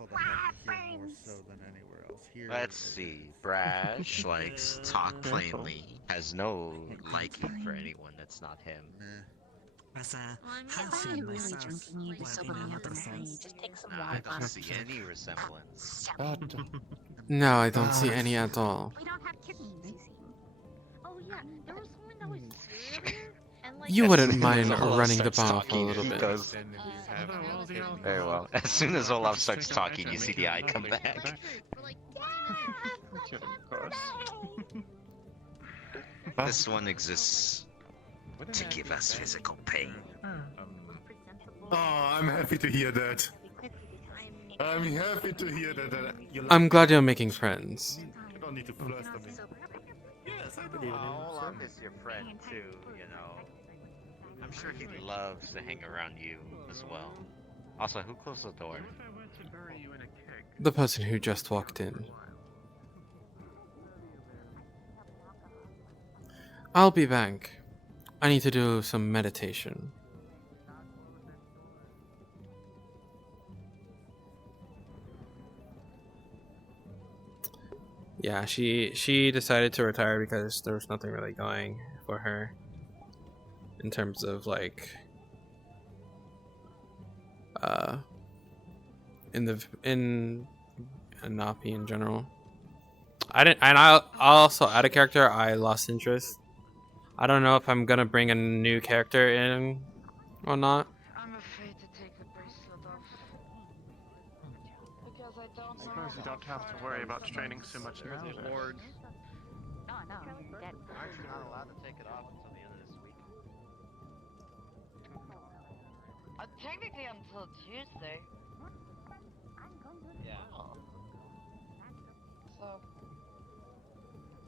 Let's see. Brash likes talk plainly. Has no liking for anyone that's not him. As a halfling myself, who have been out of sense. I don't see any resemblance. No, I don't see any at all. We don't have kittens, you see. Oh yeah, there was someone that was earlier, and like You wouldn't mind As soon as Olaf running the starts bar for a talking, little he bit. does. Very well. As soon as Olaf starts talking, you see the eye come back. This one exists to give us physical pain. Oh, I'm happy to hear that. I'm happy to hear that. I'm glad you're making friends. You don't need to fluster me. Yes, I do. Olaf is your friend too, you know. I'm sure he loves to hang around you as well. Also, who closed the door? The person who just walked in. I'll be back. I need to do some meditation. Yeah, she decided to retire because there was nothing really going for her in terms of like in Napi in general. I also add a character. I lost interest. I don't know if I'm gonna bring a new character in or not. I'm afraid to take the bracelet off. Because I don't I suppose you don't have to worry about training so much now. then. No, no, that Aren't you not allowed to take it off until the end of this week? technically until Tuesday. Yeah. So.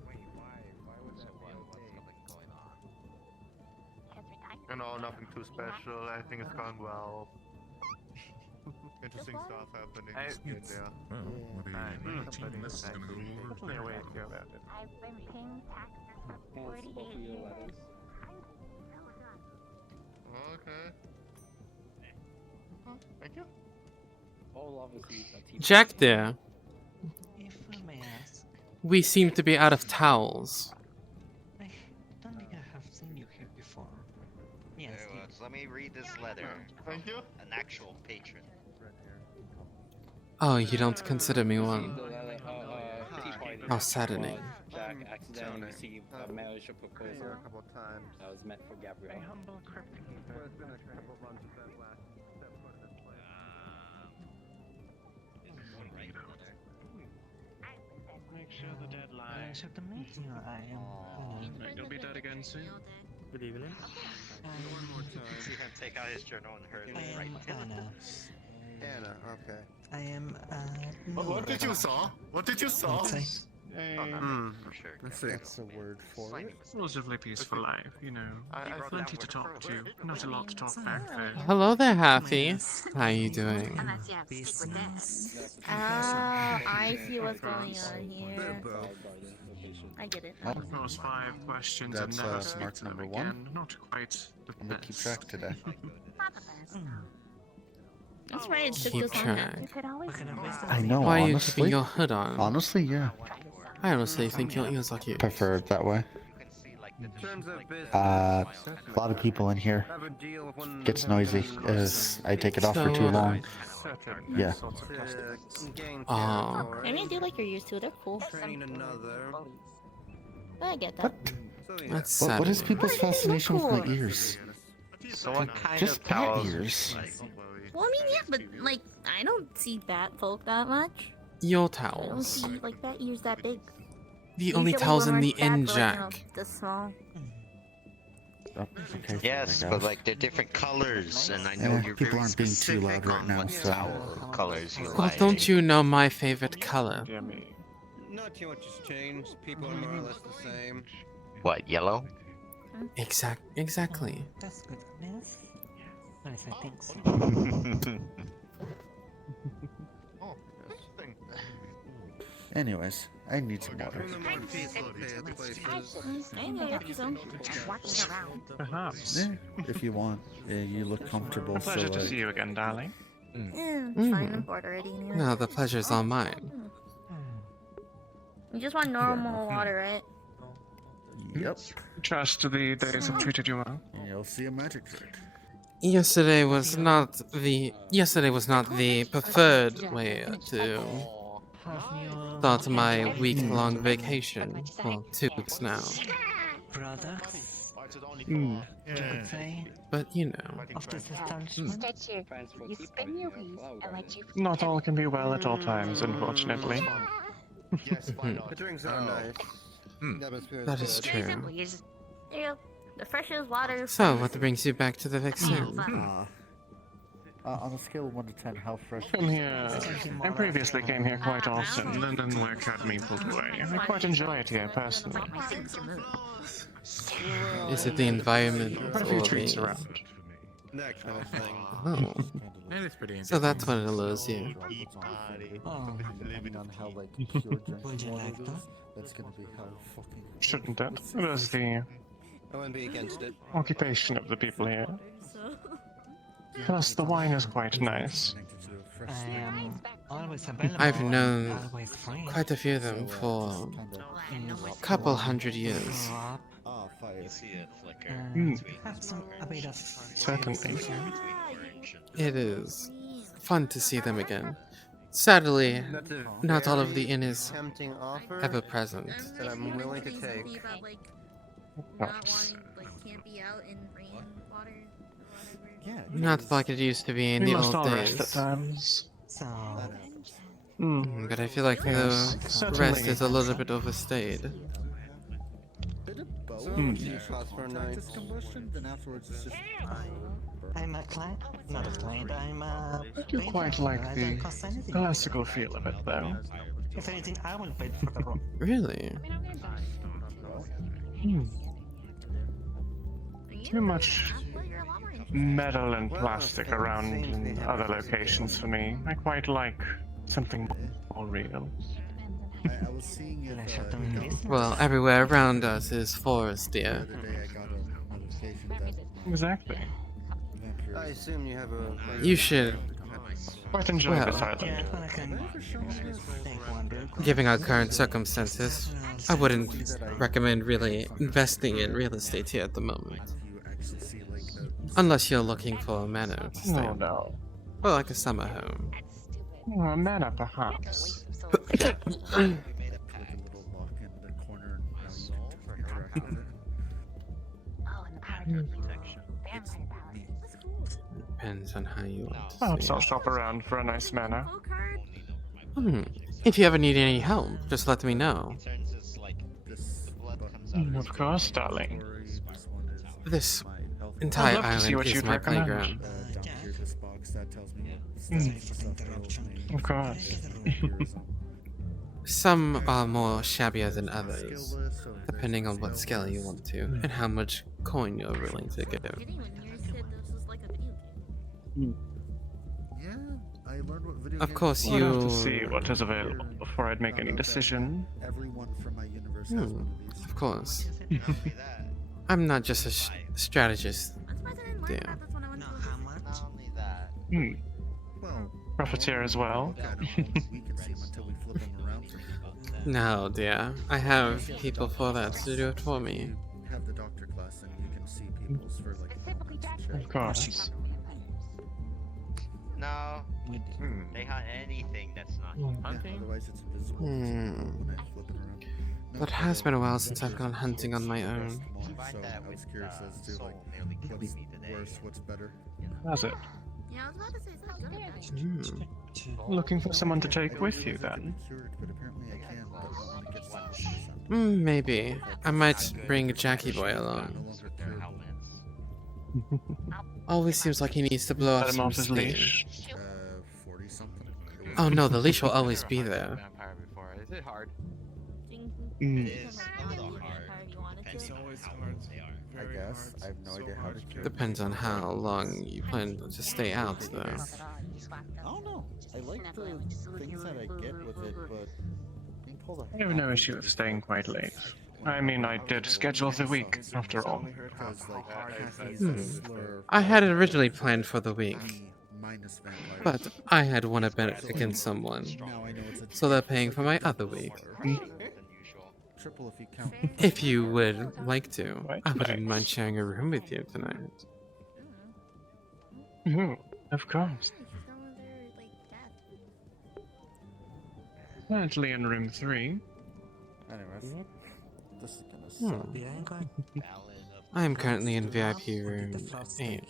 Wait, why would that be? What's going on? You know, nothing too special. I think it's gone well. Interesting stuff happening in there. Well, the team list is gonna go over. Definitely a way to hear about it. I've been paying taxes for 48 years. Okay. Thank you. Jack there. If I may ask, We seem to be out of towels. I don't think I have seen you here before. Yes. Very well, so let me read this letter. Thank you. An actual patron. Oh, you don't consider me one. How saddening. Jack accidentally received a marriage proposal a couple of times. that was meant for Gabrielle. A humble cryptic keeper. It's been a couple months of that last step for this place. Make sure the deadline. Pleasure to meet you. I am. Right, you'll be dead again soon. Good evening. One more time. See him take out his journal and hurriedly I write am down. Anna. Anna, okay. I am. What did you saw? What did you saw? Let's say. For sure. Let's see. That's a word for it. Relatively peaceful life, you know. Plenty to talk to. Not a lot to talk back though. Hello there, Happy. How you doing? Business. I see what's going on here. I get it. Those 5 questions That's, and never speak mark to them number 1. again. Not quite the I'm gonna keep best. track today. That's right. It took Keep this long. track. I know, Why are you honestly. keeping your hood on? Honestly, yeah. I honestly think your ears are cute. Prefer it that way. In terms of business, A lot of people in here. have a deal with one Gets noisy as I take it off for too long. Yeah. Aw. I mean, I do like your ears too. They're cool. Train another. I get that. What? That's What is sad. people's fascination with my ears? So what kind Just of bat towels? ears. Well, I mean, yeah, but like, I don't see bat folk that much. Eel I don't towels. see like bat ears that big. The only Usually towels in women the are inn, bats are, like, you know, Jack. this small. Yes, but like they're different colors, and I know you're people very aren't being too specific loud right on now, what so- towel colors you Well, like. don't you know my favorite color? Dear me. Not too much has changed. People are more or less the same. What, yellow? Exactly. That's good. Yes. Nice, I think so. Anyways, I need some water. Perhaps. Yeah, if you want. You look comfortable. A pleasure to so, see you again, darling. Yeah, it's fine. I'm bored already. Anyway. No, the pleasure's all mine. You just want normal water, right? Yep. Just the days have treated you well. You'll see a magic trick. Yesterday was not the preferred way to start my week-long vacation. Well, 2 weeks now. Products. Hmm. You could say. But you know. Of this establishment. Not all can be well at all times, unfortunately. The drinks are nice. That is true. There you go. The freshest water. So, what brings you back to the Vix Inn? On a scale of 1 to 10, how fresh? Come here. I previously came here quite often, and then my academy pulled away. I quite enjoy it here, personally. Is it the environment Quite a few or treats the... around. That kind of thing. Oh. So that's what allures you. Oh. Depending on how like pure drinking Would you water like it that? is, that's gonna be how fucking. Shouldn't it? It is the I wouldn't be against it. occupation of the people here. Plus, the wine is quite nice. I am always available. I've known always free. quite a few of them for a couple hundred years. Ah, fire. Have some a bit of Certainly. It is fun to see them again. Sadly, That's a not all of very the inn is tempting offer ever present. that I'm willing to take. Not like it used to be in We the must old all rest at days. times. So But I feel like Yes, the certainly. rest is a little bit overstayed. So Hmm. much you cost for a night. Practice combustion, then afterwards it's just. I'm a client, not a client. I'm a. I do quite like I the don't cost anything. classical feel of it, though. If anything, I will pay for the room. Really? Too much metal and plastic around in other locations for me. I quite like something more real. I was seeing it. Well, everywhere around us is forest, The dear. other day I got a notification that Exactly. I assume you have a. You should, Quite enjoy Well. this island. Yeah, but I can take one real quick. given our current circumstances, I wouldn't recommend really investing in real estate here at the moment. you actually see like the Unless you're looking for a manor to stay No, in. no. Or like a summer home. A manor, perhaps. like a little lock in the corner and now you can interact with it. Depends on how you want to Perhaps see I'll it. shop around for a nice manor. If you ever need any help, just let me know. This button Of course, darling. this one is This my health. entire I'd love to see island what is you'd my recommend. playground. Down here, this box that tells me what Sorry stuff for the ails interruption. me. Of course. Some are more shabbier than Skill others, list, so there's depending on what spell skill you list. want to, and how much coin you're willing to give. Yeah, I learned what video Of games course, were. I'll have you- to see what is available before I'd make any decision. Everyone from my universe has one of these. Of course. I'm not just a strategist, dear. No, how much? Well, Profiteer as well. we can see them until we flip them around. No, dear. I have people for that to do it for me. You have the doctor class and you can see people's for like ailments and shit. Of course. No. They hunt anything that's not Yeah, hunting. otherwise it's invisible. Hmm. When I flip it around. But it has been a while since I've gone hunting on my own. So I was curious as to like what's worse, what's better. Has it? Yeah, I was about to say it's not good or bad. Looking for someone to take with you then? Cured, but apparently I can, but I want to get 100%. Maybe. I might bring Jackie Boy No along. longer cured. Always seems like he needs to blow Let off him some off his steam. leash. 40 something. Oh no, the leash will always be there. Vampire before. Is it hard? Mm. It's a little hard. Depending on how long they are. I guess. I have no idea how to cure. Depends on how long you plan to stay out, though. I don't know. I like the things that I get with it, but being pulled a I have no issue with staying quite late. I mean, I did schedule the week, after all. I had it originally planned for the week, minus vampires. but I had won a bet against someone, Now I know it's a so they're paying for my other week. triple if you count. If you would like to, Quite I wouldn't nice. mind sharing a room with you tonight. Of course. Currently in room 3. Anyways, this is gonna suck. I am currently in VIP room 8.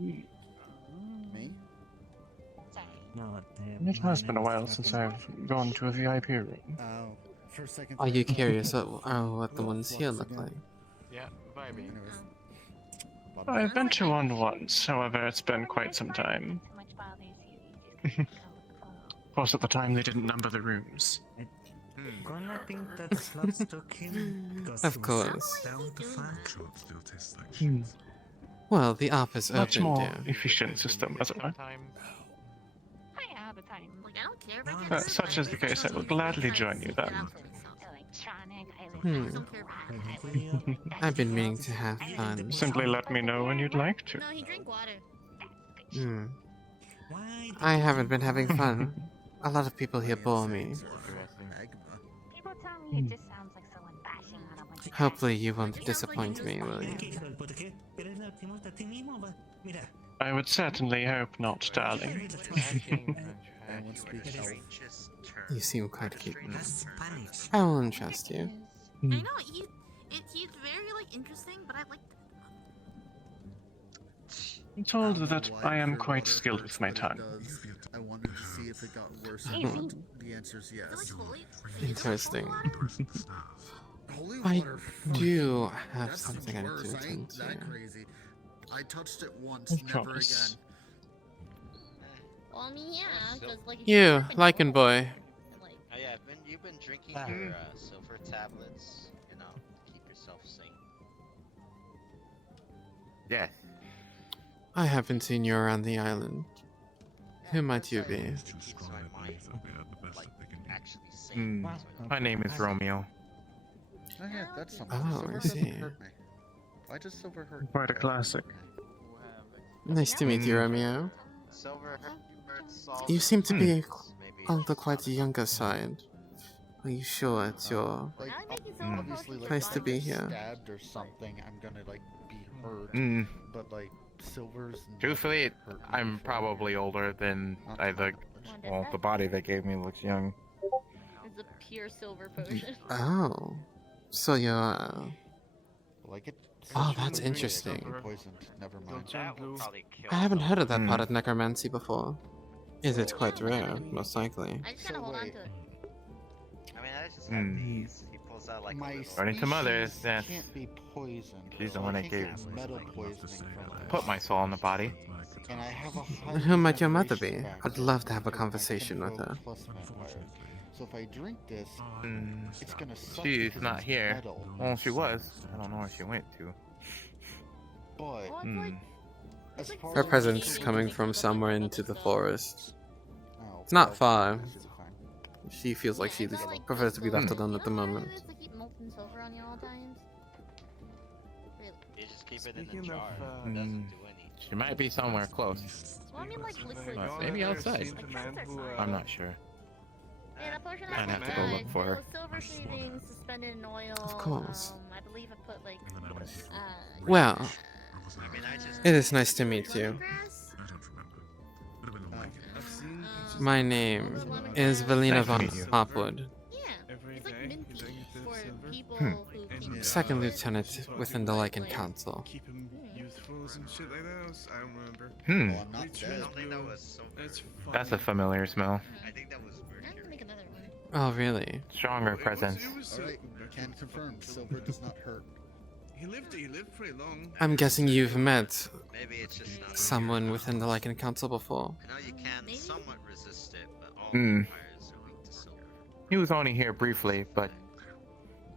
Me? It has been a while since I've gone to a VIP room. Oh, for a second. Are you curious what the ones here look like? Yeah, vibing. Anyways. I've been to one once, however, it's been quite some time. Of course, at the time they didn't number the rooms. Gonna think that slots took him because Of he was course. down to find. Short still tastes like Hmm. shit. Well, the app is Much open, more dear. efficient system, as it were. Like, I don't care about But such is the case, I will gladly join you then. I've been meaning to have fun. Simply let me know when you'd like to. No, he drank water. I haven't been having fun. A lot of people here bore me. People tell me it just sounds like someone bashing on a bunch of Hopefully you won't disappoint me, will you? I would certainly hope not, darling. You seem quite cute. I will entrust you. I know he's very like interesting, but I like. I'm told that I am quite skilled with my tongue. I wanted to see if it got worse or Easy. not. The answer is yes. Interesting. Holy I water, fuck. do have That's something I need worse. to I attend ain't to. that crazy. I touched it once, Of never course. again. Well, I mean, yeah, because like. if You, you're dripping Lycan boy. like, Oh yeah, you've been drinking your silver tablets. You know, keep yourself sane. Yes. I haven't seen you around the island. Who might you be? My name is Romeo. Oh yeah, that's something. Oh, Silver I doesn't see. hurt me. Why does silver hurt? Quite a classic. Nice to meet you, Romeo. Silver hurts all You the seem to be maybe on the quite younger side. Are you sure it's your Like, Mm. obviously, like, Place if to I be get here? Stabbed or something, I'm gonna like be hurt. Mm. But like silvers. Truthfully, I'm probably older than the body they gave me looks young. it's a pure silver potion. Oh. So you're Like it. Oh, that's interesting. Poisoned. Never mind. That will probably kill I haven't heard of that Hmm. part of necromancy before. Is it quite rare? Most likely. I just gotta hold on to it. I mean, I just have Hmm. these. He pulls out like a little. According to Mother, species that's can't be poisoned. she's the so one I that can't gave get metal poisoning from it. put my soul in the body. And I have a high Who might your mother be? regeneration I'd factor love to have a because my conversation with kinfolk her. plus vampires. So if I drink this, it's gonna suck She's because not it's here. metal. Well, she was. I don't know where she went to. But Hmm. as far Her as presence silver coming goes- from somewhere into the forest. Oh, It's not well, far. she's fine. She feels like she Yeah, I feel like prefers to be left silver- alone at the you know how moment. hard it is to keep molten silver on you all times? Really? You just keep it in Speaking the jar. of, It doesn't do anything. She might be somewhere close. Well, I mean, like liquid. Maybe outside. Seems a man who, I'm not sure. Yeah, that potion I'd has have to go look for her. silver shavings suspended in oil. Of course. I believe I put like. Well, I mean, I just. it is nice to meet you. My name is Valina Nice to von meet you. Hopwood. Yeah, It's like mint for people Hmm. who can. Second lieutenant within the Lycan Council. Keep him youthful and shit like that. I don't remember. Hmm. Oh, I'm not Pretty dead. sure I don't think that was so. That's fine. That's a familiar smell. I think that was Mercury. Make another one. Oh, really? Stronger presence. Alright, can confirm. Silver does not hurt. He lived pretty long. I'm guessing you've met Maybe it's just not. someone within the Lycan Council before. I know you can somewhat resist it, but all Hmm. vampires are weak to silver. He was only here briefly, but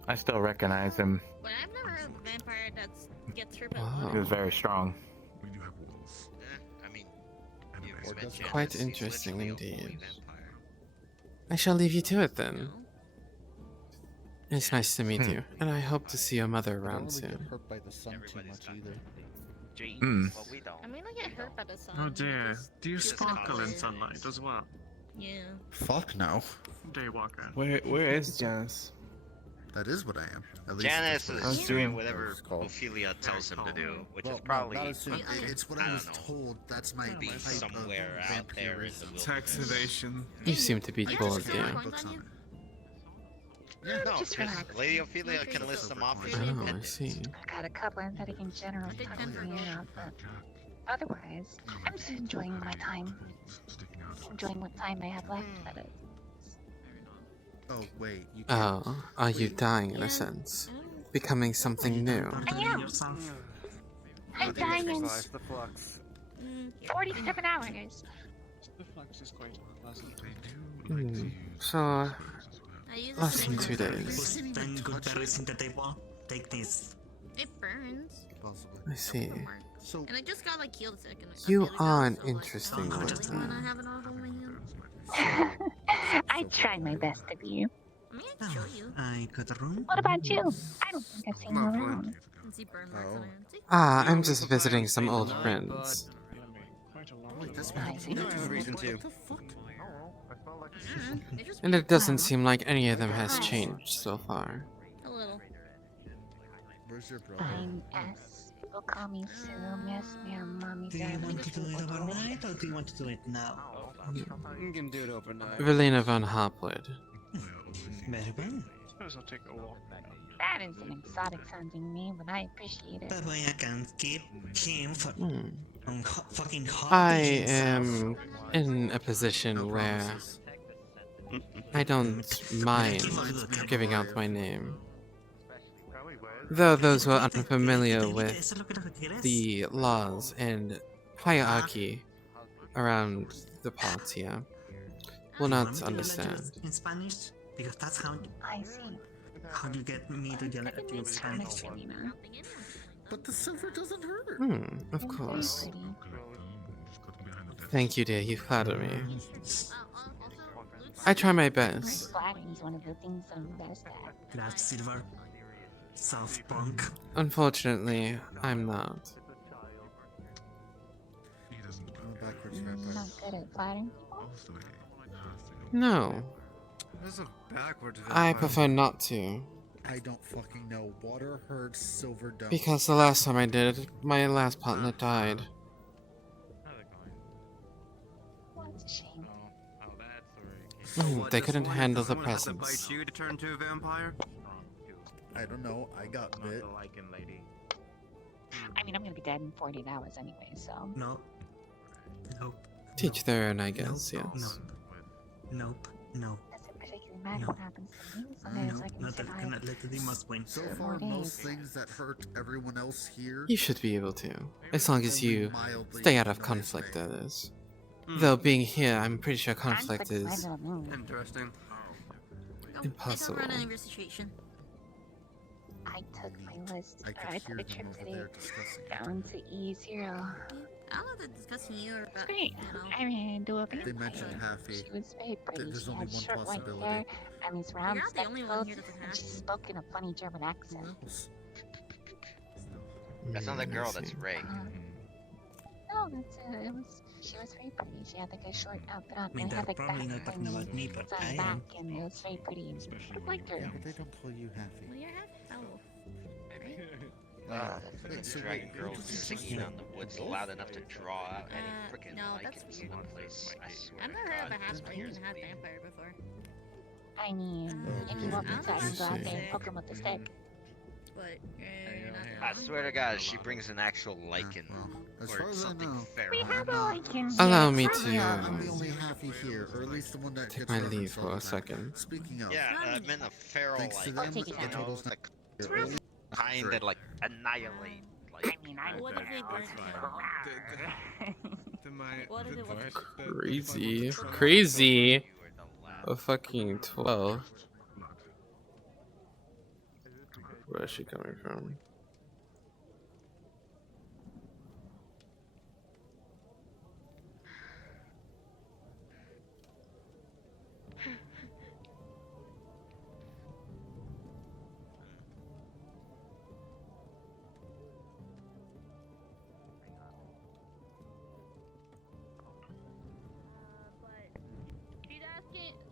I still recognize him. But I've never heard of a vampire that gets hurt by Wow. He was very strong. We do have wolves. I mean, you've Or met does- Janice, Quite he's interesting literally a fully indeed. vampire. I shall leave you to it then. It's nice to meet Hmm. you, and I hope to see your mother I don't around really get soon. hurt by the sun too much either. Hmm. Well, we don't. I mean, I get hurt by the sun. Oh dear. Just Do you feels sparkle in weird. sunlight as well? Yeah. Fuck no. Daywalker. Where is Janice? That is what I am. At least Janice that's what is it doing is. whatever It's called. Ophelia tells him to do, which Well, is probably no, not assuming. It's what I was told. That's my be type somewhere of out there in the vampirism. wilderness. Taxation. You seem to be I bold, just found yeah. books on it. No, Just because relax. Lady Ophelia can list them off for you. Oh, I see. I've got a couple aesthetic in general talking me out, but otherwise, I'm just enjoying my time. Enjoying what time I have left at it. Oh wait, you can't. Oh, are you dying in a sense? Becoming something new? I am. I'm dying in The flux. 47 hours. The flux is quite pleasant. Hmm. So, I use less it than to 2 days. Then good berries in the table. Take this. It burns. I see. So And I just got like healed a second. You are an interesting When I one. have it all on my hand. I try my best to be. I mean, I can show you. I got a room. What about you? I don't think I've seen you around. You can see burn marks on my hand. See? Ah, I'm just visiting some old friends. wait, this I see. There's reason to. And it doesn't seem like any of them has changed so far. A little. Where's your brother? I'm S. People call me Sue, Miss, Ma'am, Mommy, Do you want to do it overnight or do you want to do it now? You can do it overnight. Evelina von Hopwood. Very well. Suppose I'll take a walk now. That is an exotic sounding name, but I appreciate it. That way I can keep him for on fucking hot I days. am in a position where I don't mind giving out my name. Though those who are unfamiliar with the laws and hierarchy around the parts here will not understand. In Spanish? Because that's how I see. you get me to yell at you in Spanish. But the silver doesn't hurt. Of course. Pretty. Thank you, dear. You flatter me. I try my best. Flattering's one of the things I'm best at. That's silver. Soft punk. Unfortunately, I'm not. Not good at flattering people. No, There's a backwards. I prefer not to. I don't fucking know. Water hurts, silver don't. Because the last time I did it, my last partner died. That's a shame. They couldn't handle the Someone has to presence. bite you to turn to a vampire? I don't know. I got bit. I mean, I'm gonna be dead in 48 hours anyway, so. No. Nope. Teach their own, I guess, yes. Nope. No. Doesn't particularly matter what happens to me. Sometimes No. I can Not that survive. cannot let the demons win. So far, most things that hurt everyone else here. You should be able to. As long as you Mildly stay out of annoys conflict, me. that is. Though being here, I'm pretty sure conflict is Interesting. impossible. I can run a situation. I took my list. I I could took hear a them trip over today there discussing. down to E0. I don't know if they're discussing you or about, Great. you know. I ran into a vampire. They mentioned Happy. She was very pretty. There's She only had one short white possibility. hair and these round You're not the only one spectacles, here that doesn't and she have spoke in a funny German accent. That's not the girl, that's Ray. No, that's it was. She was very pretty. She had like a short outfit on. I mean, and they're had like probably back not talking about me, but on I back, am. and it was very pretty. I liked her. Yeah, but they don't call you Happy. Well, you're half elf. This dragon girl singing out in the woods loud enough to draw out any freaking no, lichens that's in weird. the place. I swear I've to never heard of God. a half elf and had vampire before. I mean, if you want pizza, I can go out there and poke him with the stick. But you're not I swear to God, she brings an actual lichen As or far as I something know, feral. We have a lichen here. Allow me It's to I'm the only halfie here, or at least the one that take gets my referenced leave all for the a time. second. Speaking of, Yeah, I meant a feral thanks to lichen. them, take the your time. total's not The here, or at least kind that like annihilate. Like, I mean, I What if they burnt What if it was Crazy. Crazy. A fucking 12. Where is she coming from?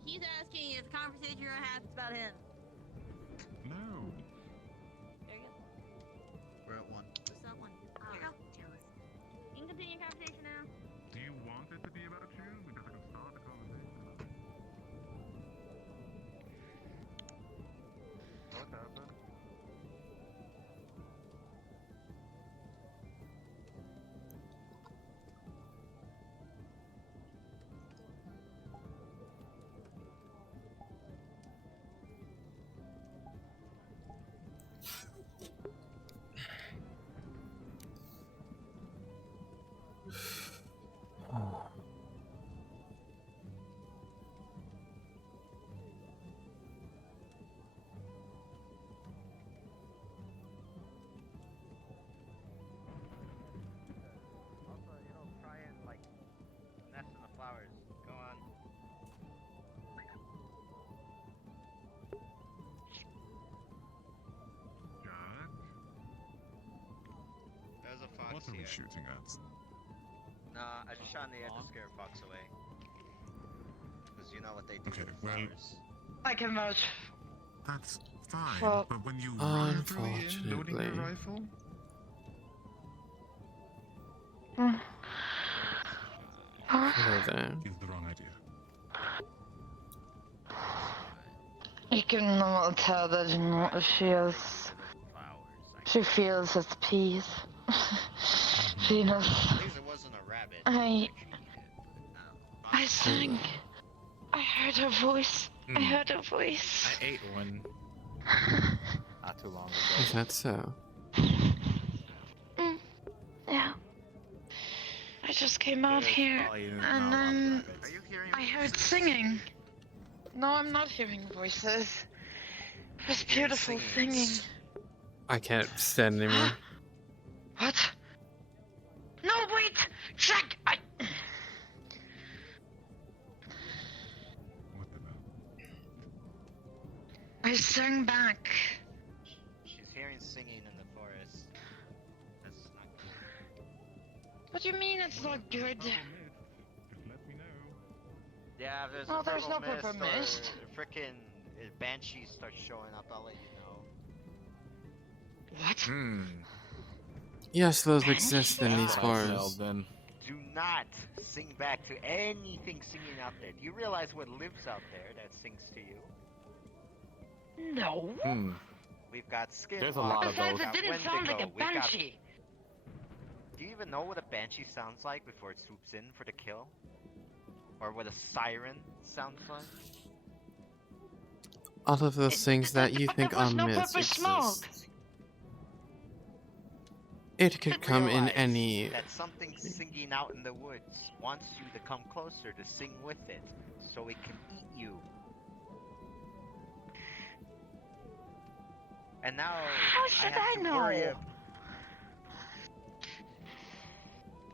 He's asking if the conversation you're gonna have is about him. No. There you go. we're at one. What's that one? There you go. You can continue your conversation now. Do you want it to be about you? Because I can start a conversation. What happened? also, try and like nest in the flowers. Go on. Jack? There's a fox What are we here. shooting at? Nah, I just shot in the air to scare a fox away. Because you know what they do Okay, to the well, flowers. I can vouch. that's fine, Well, but when you run through the inn loading your Unfortunately. rifle, Hello there. is the wrong idea. You can tell that she feels at peace. Venus. At least it wasn't a rabbit. I sang. I heard her voice. I heard her voice. I ate one not too long ago. Is that so? Yeah. I just came out here and then I heard singing. No, I'm not hearing voices. It was beautiful singing. I can't stand anymore. What? No, wait! Jack! I sang back. She's hearing singing in the forest. That's not good. What do you mean it's not good? Yeah, if there's Oh, a there's no purple purple mist. mist. Or frickin' banshee starts showing up, I'll let you know. What? Yes, those exist in these That's forests. then. Do not sing back to anything singing out there. Do you realize what lives out there that sings to you? No. We've got skin. There's a lot of Besides, those. it didn't sound like a banshee. Do you even know what a banshee sounds like before it swoops in for the kill? Or what a siren sounds like? All of those things that you think are no myths purple smoke. exist. It could come in Realize any. that something singing out in the woods wants you to come closer to sing with it, so it can eat you. And now How should have I to know? worry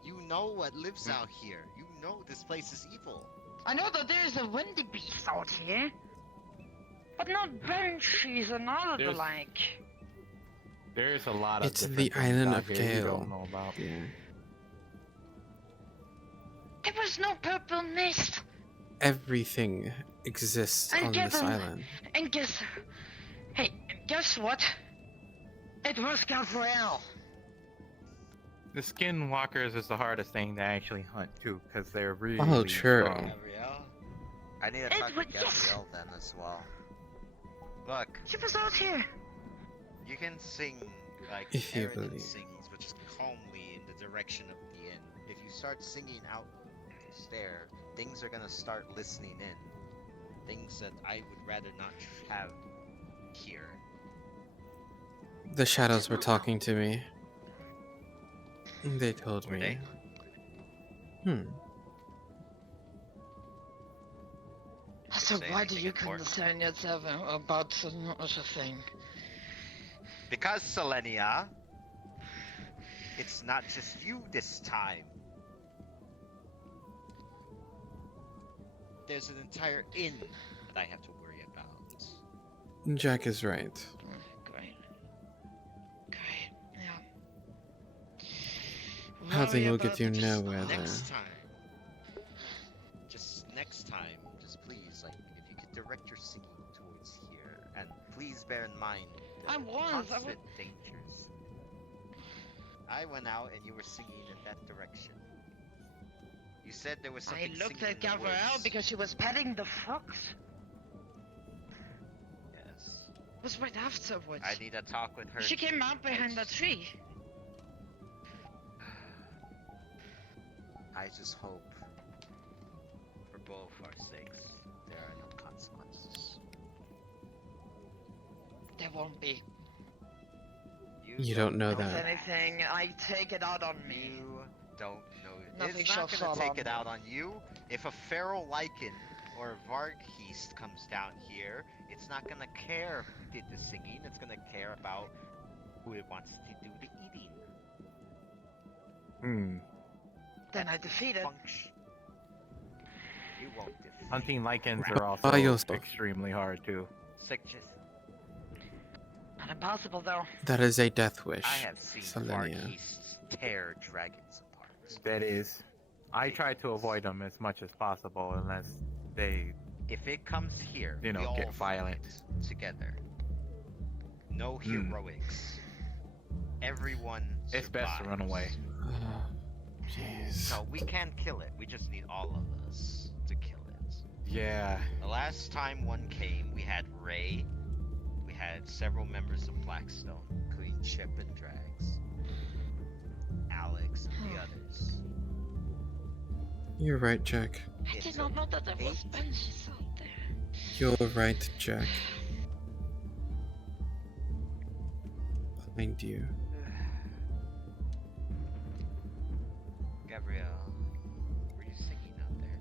You know what lives out here. You know this place is evil. I know that there's a windy beast out here, but not banshees and all of the There's- like. There's a lot of It's different the things island out of here you Gale. don't know about. Yeah. There was no purple mist. Everything exists And on this given- island. And guess what? It was Gabrielle. The skinwalkers is the hardest thing to actually hunt too, because they're really Oh, true. strong. I need to talk to Gabrielle then as well. Look. She was out here. You can sing like If you Eridan believe. sings, but just calmly in the direction of the inn. If you start singing out there, things are gonna start listening in. Things that I would rather not have here. The shadows were talking to me. They told Were me. they? So Say why do anything you important? concern yourself about such a thing? Because, Selenia, it's not just you this time. There's an entire inn that I have to worry about. Jack is right. Great. Great, yeah. Housing Worry will about get you it. nowhere there. Next time, just please, like, if you could direct your singing towards here, and please bear in mind the constant dangers. I went out and you were singing in that direction. You said there was something I looked singing at in the Gabrielle woods. because she was petting the fox. Yes. It was right afterwards. I need to talk with her. She came out behind the tree. I just hope, for both our sakes, there are no consequences. There won't be. You don't know If that. anything, I take it out on me. You don't know. Nothing It's shall not fall gonna take on it me. out on you. If a feral lichen or a Vargheist comes down here, it's not gonna care who did the singing. It's gonna care about who it wants to do the eating. Then I defeat it. You won't defeat. Hunting lichens Right. are also By yourself. extremely hard too. Just Not impossible though. That is a death wish, I have seen Selenia. Vargheists tear dragons apart. That is. I try to avoid them as much as possible unless they, If it comes here, you know, we all get violent. fight together. No heroics. Everyone It's best to run away. Jeez. So we can kill it. We just need all of us to kill it. Yeah. The last time one came, we had Ray. We had several members of Blackstone, including Chip and Drags, Alex, and the others. You're right, Jack. I did not know that there was benches out there. You're right, Jack. Behind you. Gabrielle, were you singing out there?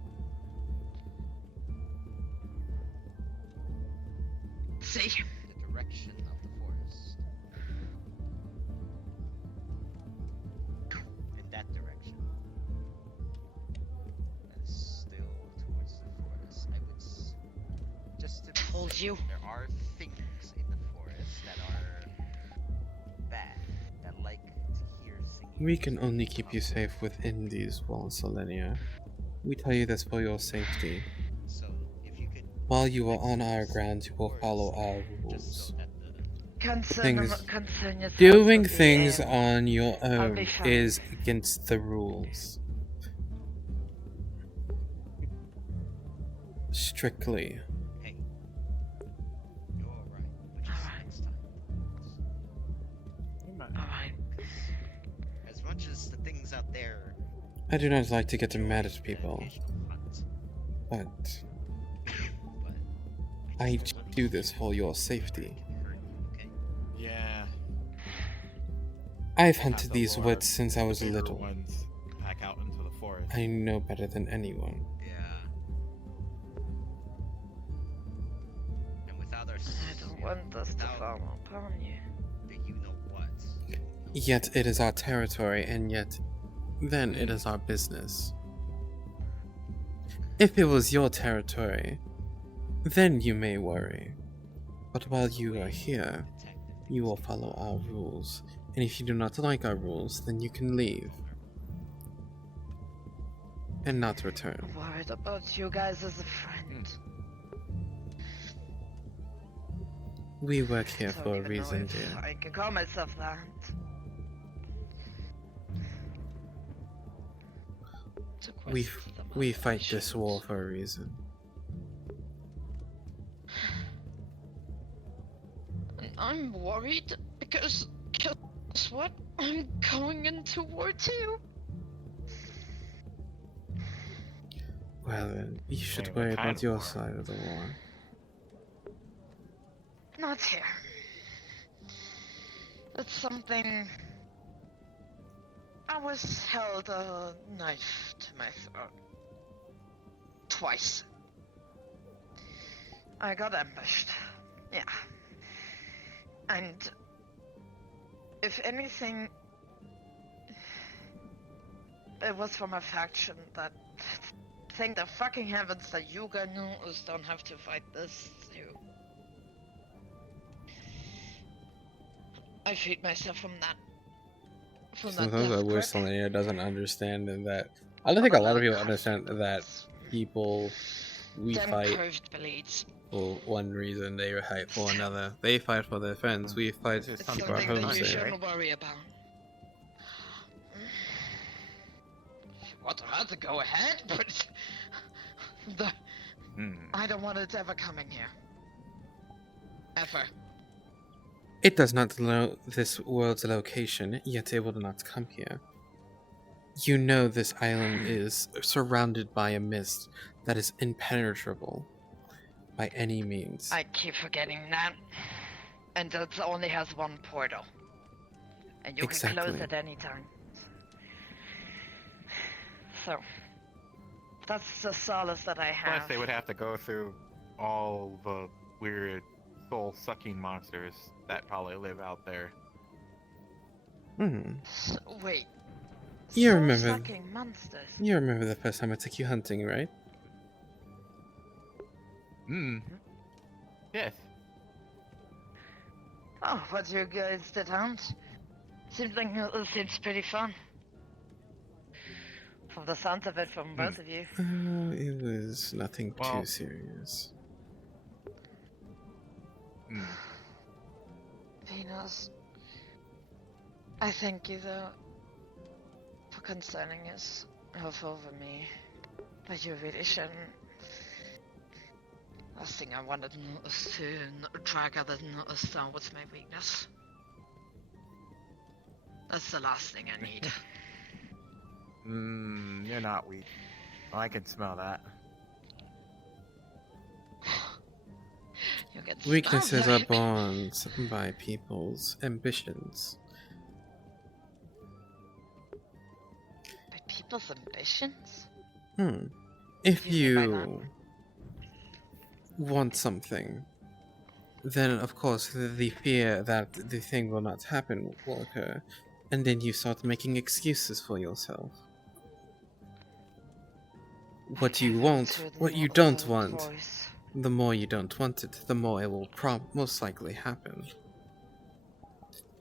See? The direction of the forest. In that direction. That is still towards the forest. I would just to be Told safe, you. there are things in the forest that are bad, that like to hear singing. We can only keep you safe within these walls, Selenia. We tell you this for your safety. So if you could While you are on our grounds, you will follow our rules. Concern yourself. Doing with the things inn. on your I'll be own fine. is against the rules. Strictly. Hey, you're alright, but just next time. Alright. As much as the things out there, I do not like to get mad at people, but I do this for your safety. Yeah. I've Have hunted the these more woods since I was bigger little. ones back out into the forest. I know better than anyone. and without our I don't want us to fall upon you. the you know what. Yet it is our territory, and yet then it is our business. If it was your territory, then you may worry. But while you are here, you will follow our rules. And if you do not like our rules, then you can leave. And not return. Worried about you guys as a friend. We work here Don't for a even know reason, if dear. I can call myself that. We fight this war for a reason. I'm worried because guess what? I'm going into war too. Well, then, you should Wait, what worry kind about of your war? side of the war. Not here. It's something. I was held a knife to my throat. Twice. I got ambushed. Yeah. And if anything, it was from a faction that thank the fucking heavens that you guys don't have to fight this too. I freed myself from that. From that Sometimes I death wish grip. someone here doesn't understand and that. I don't think a lot of people understand that people we Them fight curved blades. for one reason, they fight for another. They fight for their friends, we fight to It's keep our something that homes you safe. shouldn't worry about. What had to go ahead, but I don't want it ever coming here. Ever. It does not know this world's location, yet it will not come here. You know this island is surrounded by a mist that is impenetrable by any means. I keep forgetting that. And it only has one portal. And you can close Exactly. at any time. So, that's the solace that I have. Plus, they would have to go through all the weird soul-sucking monsters that probably live out there. So, wait. You remember? Soul-sucking monsters. You remember the first time I took you hunting, right? Yes. Oh, what you guys did hunt? Seems like it seems pretty fun. From the sounds of it from both of you. It was nothing Well- too serious. Venus, I thank you though for concerning yourself over me, but you really shouldn't. Last thing I wanted is to drag other notice down with my weakness. That's the last thing I need. You're not weak. I can smell that. You get Weaknesses smelled are born by people's ambitions. by people's ambitions? If you want something, then of course the fear that the thing will not happen will occur, and then you start making excuses for yourself. What you want, what you don't want, the more you don't want it, the more it will most likely happen.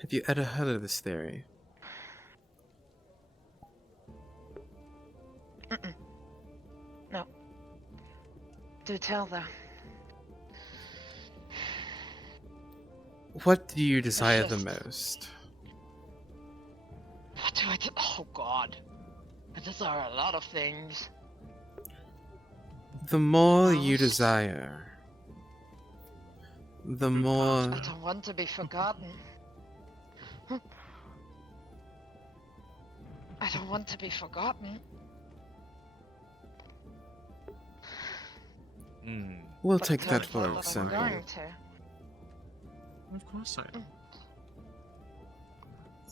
Have you ever heard of this theory? No. Do tell though. What do you desire the most? What do I do? Oh god. I desire a lot of things. The more you desire, the more... I don't want to be forgotten. I don't want to be forgotten. We'll But take it that turns for out that I'm example. going to. Of course I do.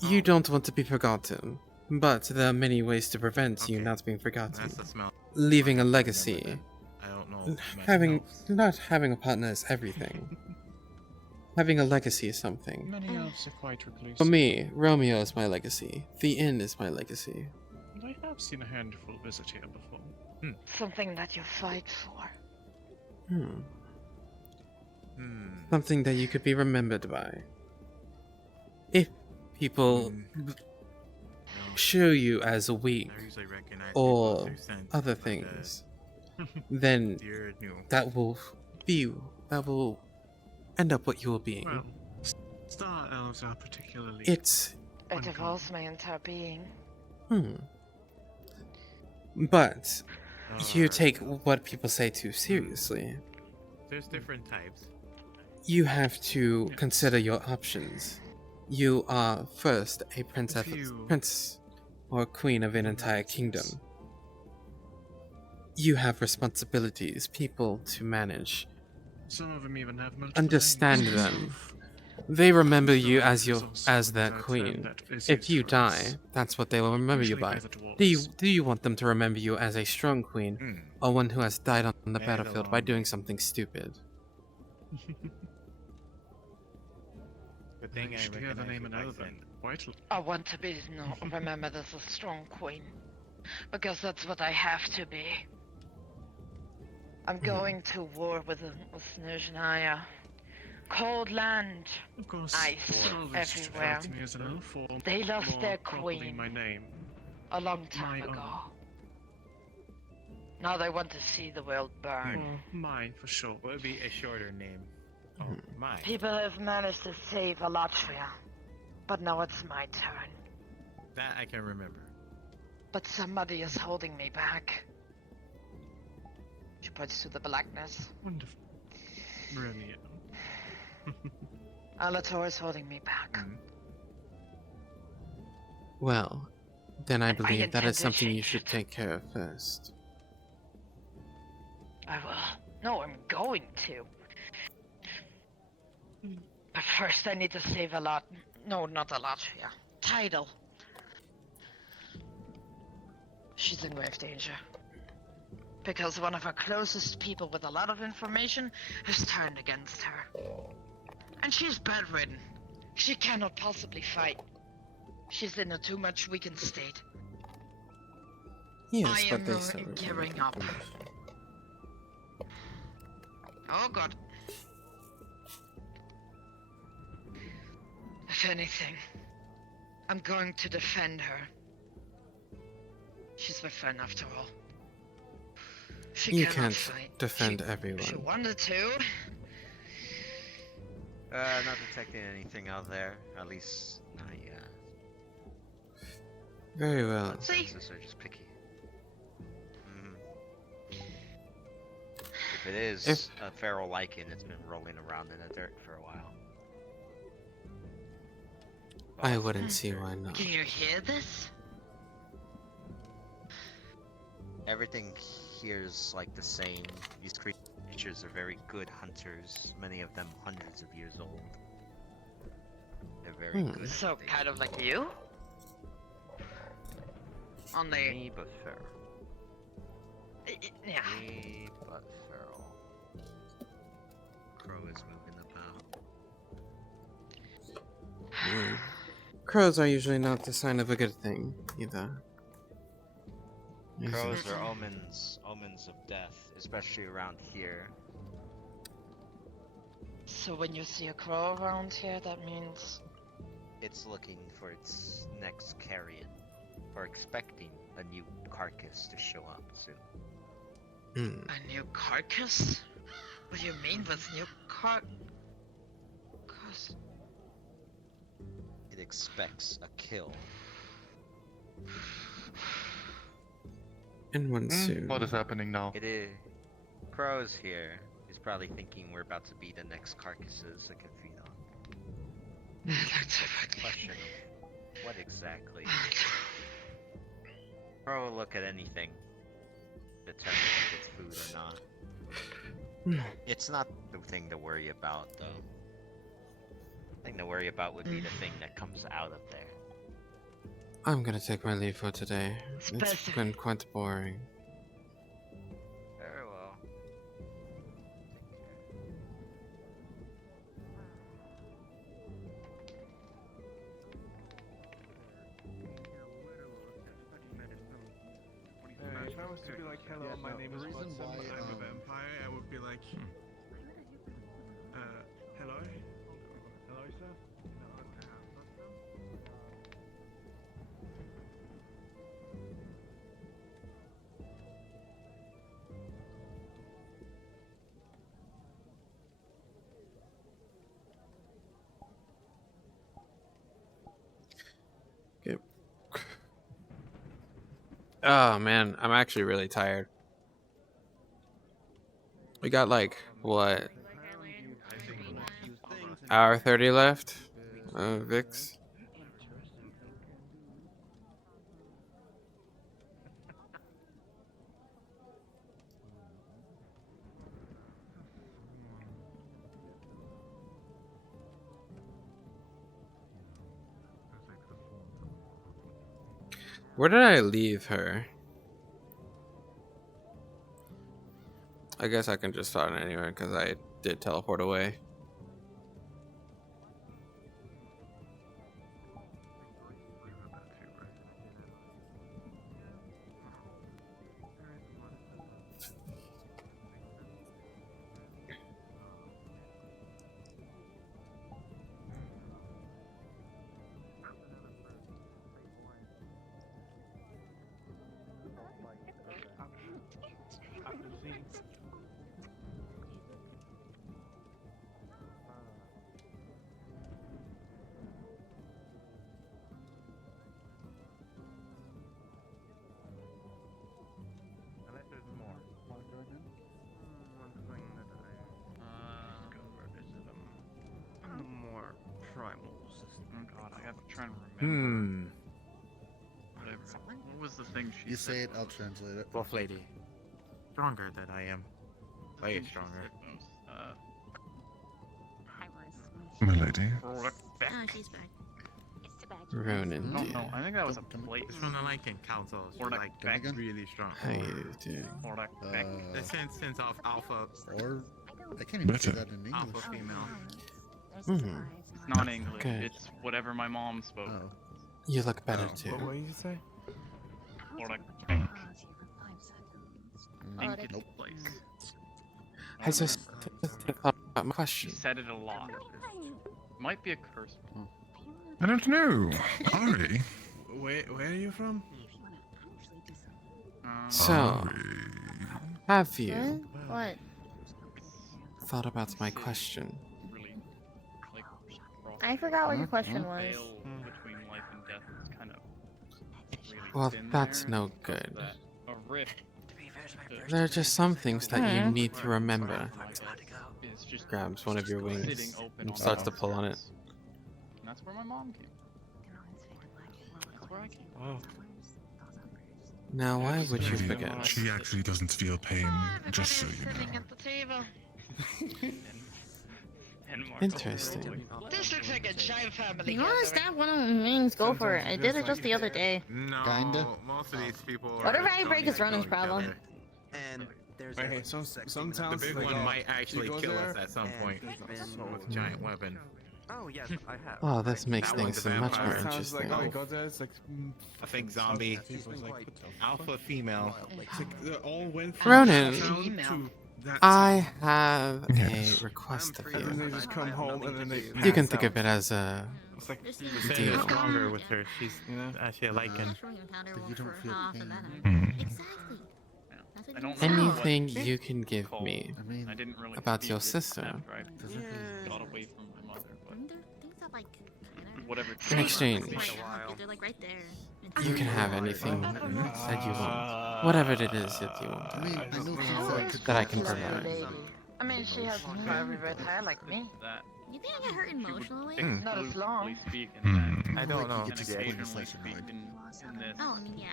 You don't want to be forgotten, but there are many ways to prevent you not being forgotten. That's the smell. Leaving a legacy. I don't know. Not having a partner is everything. Having a legacy is something. Many elves are quite reclusive. For me, Romeo is my legacy. The inn is my legacy. I have seen a handful visit here before. Something that you fight for. Something that you could be remembered by. If people show you as weak or other things, then that will end up what you will be. Well, star elves are particularly... It evolves my entire being. But you take what people say too seriously. There's different types. You have to consider your options. You are first a prince or queen of an entire kingdom. You have responsibilities, people to manage. Some of them even have multiple Understand names. them. They remember you as There's their also queen. that If you Theseus race. die, that's what they will remember you Usually by. by the Do you want them to remember you as a strong queen, or one who has died on the Maybe battlefield they'll by arm doing me. something stupid? Good thing I should hear the recognize name your and other voice than then. White. I want to be remembered as a strong queen. Because that's what I have to be. I'm going to war with Snezhnaya. Cold land. Of course, Ice it always everywhere. felt to me as an elf, or They lost more their properly queen my name. a long time ago. Now they want to see the world burn. Oh, mine for sure. What would be a shorter name? Oh, mine. People have managed to save Alatria, but now it's my turn. That I can remember. But somebody is holding me back. She points to the blackness. Wonderful. Romeo. Alator is holding me back. Well, then I believe that intend is to something you change should take care of first. I will. No, I'm going to. But first I need to save a lot. No, not Alatria. Tidal. She's in grave danger. Because one of her closest people with a lot of information has turned against her. And she's bedridden. She cannot possibly fight. She's in a too much weakened state. Yes, I but am they still gearing up. Oh god. If anything, I'm going to defend her. She's my friend after all. She You cannot can't fight. defend She everyone. wanted to. Not detecting anything out there. At least not yet. Very well. Senses are just picky. If it is a feral lichen, it's been rolling around in the dirt for a while. I wouldn't see why not. Can you hear this? Everything here is like the same. These creatures are very good hunters. Many of them hundreds of years old. They're very good. So kind of like you? On the Me but feral. yeah. Me but feral. Crow is moving about. Crows are usually not the sign of a good thing, either. Crows are omens of death, especially around here. So when you see a crow around here, that means It's looking for its next carrion, or expecting a new carcass to show up soon. a new carcass? What do you mean with new carcass? It expects a kill. And one soon. What is happening now? It is. Crow's here. He's probably thinking we're about to be the next carcasses it can feed on. Question of what exactly? Crow will look at anything, determine if it's food or not. It's not the thing to worry about, though. The thing to worry about would be the thing that comes out of there. I'm gonna take my leave for today. It's been quite boring. Very well. If I was to be like, hello, my name is Watson, I'm a vampire, I would be like, hello? Hello, sir? Okay. Oh man, I'm actually really tired. We got like what? hour 30 left. Vix. Where did I leave her? I guess I can just start it anywhere because I did teleport away. Unless there's more. One thing that The more primal system. Oh god, I have to try and remember. Whatever. What was the thing she You said? say it, I'll translate it. Wolf lady. Stronger than I am. Way stronger. My lady. Oh, she's back. Ronan, No, dear. no, I think that was a place. It's from the Lycan Council. She's Or like back really strong. How you doing? Or back. Since of alpha. Or I can't even say Better. that in English. Alpha female. It's not English. Good. It's whatever my mom spoke. Oh. You look better too. What did you say? Or like Ink. Ink Nope. place. I just thought about my She question. said it a lot. Might be a curse. I don't know. Ari. Where are you from? So, Ari. have you What? thought about my question? Really, like, I forgot what your question was. veil between life and death is kind of really Well, thin that's there, no so good. that a rift There are just some things that you need to remember. is just Grabs one of your sitting wings open on starts the to pull on it. outskirts. And that's where my mom came. That's where I came. Oh. Now, why would you Lady, forget? she actually doesn't feel pain, just so you know. Sitting at the table. And Marco Interesting. really- This looks like a giant family You want to gathering. stab one of the wings? Go for it. I did it just the other day. No, Kinda. most of these people. Whatever I don't break is even Ronan's know each problem. other. And hey, sometimes The big they one go- might actually you go kill us there, at some point with a giant weapon. Oh yes, I have. Oh, this makes That one's things a much vampire. more Sounds like interesting. oh, go there. It's like I think zombie, People was like, alpha female. it's like they all went from Ronan, town to that I have Yes. a request of and then they you. just come home and then they. You can pass think out. of it as a It's like The deal. is stronger with her. She's You know? actually a Lycan. But you don't feel pain. Exactly. That's what I don't you know said. anything you can give called. me I mean, I didn't really about your speak it sister. after I does it got away from my mother, but Things are like kind of. whatever. In exchange, They're like right there. you can have anything that you want. Whatever it is that you I mean, want. I know things like could That I can provide. I mean, she has fiery red hair like me. That You think I get hurt emotionally? Not as long. speak in that. I don't know. You And get to split occasionally this like speak annoyed. in this. Oh, I mean, yeah.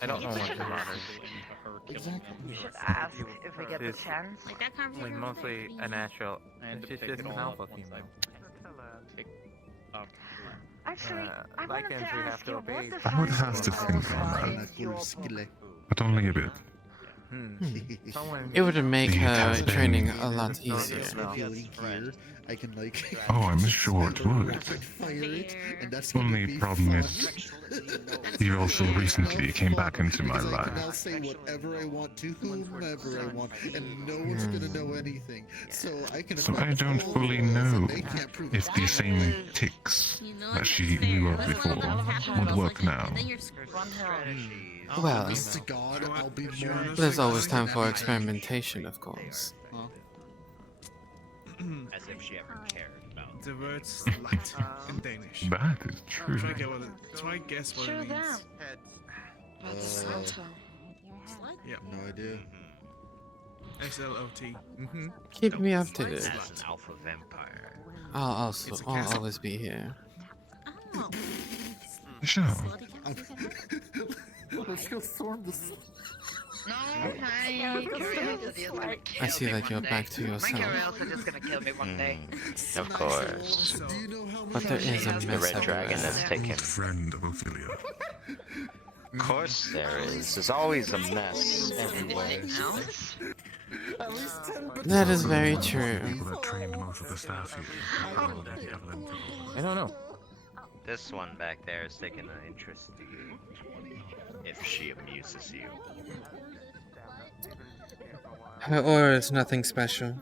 I don't know You much should about ask. her. Exactly. You should ask if we get the It's- chance. Like that conversation. Like was mostly like, a natural. I had to She's pick just it an all alpha up once female. I picked up. Actually, I wanted Lycans to we have ask to you, obey. what's the I would first have to thing think you on saw that. in your Skille. But only a bit. Someone. It would make The her thing- training a lot If easier. I feel weak here, I can like. Oh, I'm sure it would. Fire it, and that's gonna Only be problem fun. is, you also recently came back into my Because I can now life. say whatever I want to whomever I want, and no one's gonna know anything. So I can. So I affect don't all fully laws, and know they can't prove if the same ticks that she knew of before would work now. And then you're Well, Honest to God, I'll be more. there's always time for experimentation, of course. As if she ever cared about. The word slut in Danish. That is true. Try guess what Sure it means. that. Yeah. No idea. SLOT. Keep me updated. That's an alpha vampire. I'll always be here. Sure. Let's go storm the. No, my curiosity is gonna kill I see me that one you're day. back to My yourself. curiosity is gonna kill me one day. Of course. But there is a The mess red dragon everywhere. has taken. Friend of Ophelia. Of course there is. There's always a mess everywhere. Anything else? That is very true. People that trained most of the staff here. I don't know. This one back there is taking an interest to you. If she amuses you. Her aura is nothing special.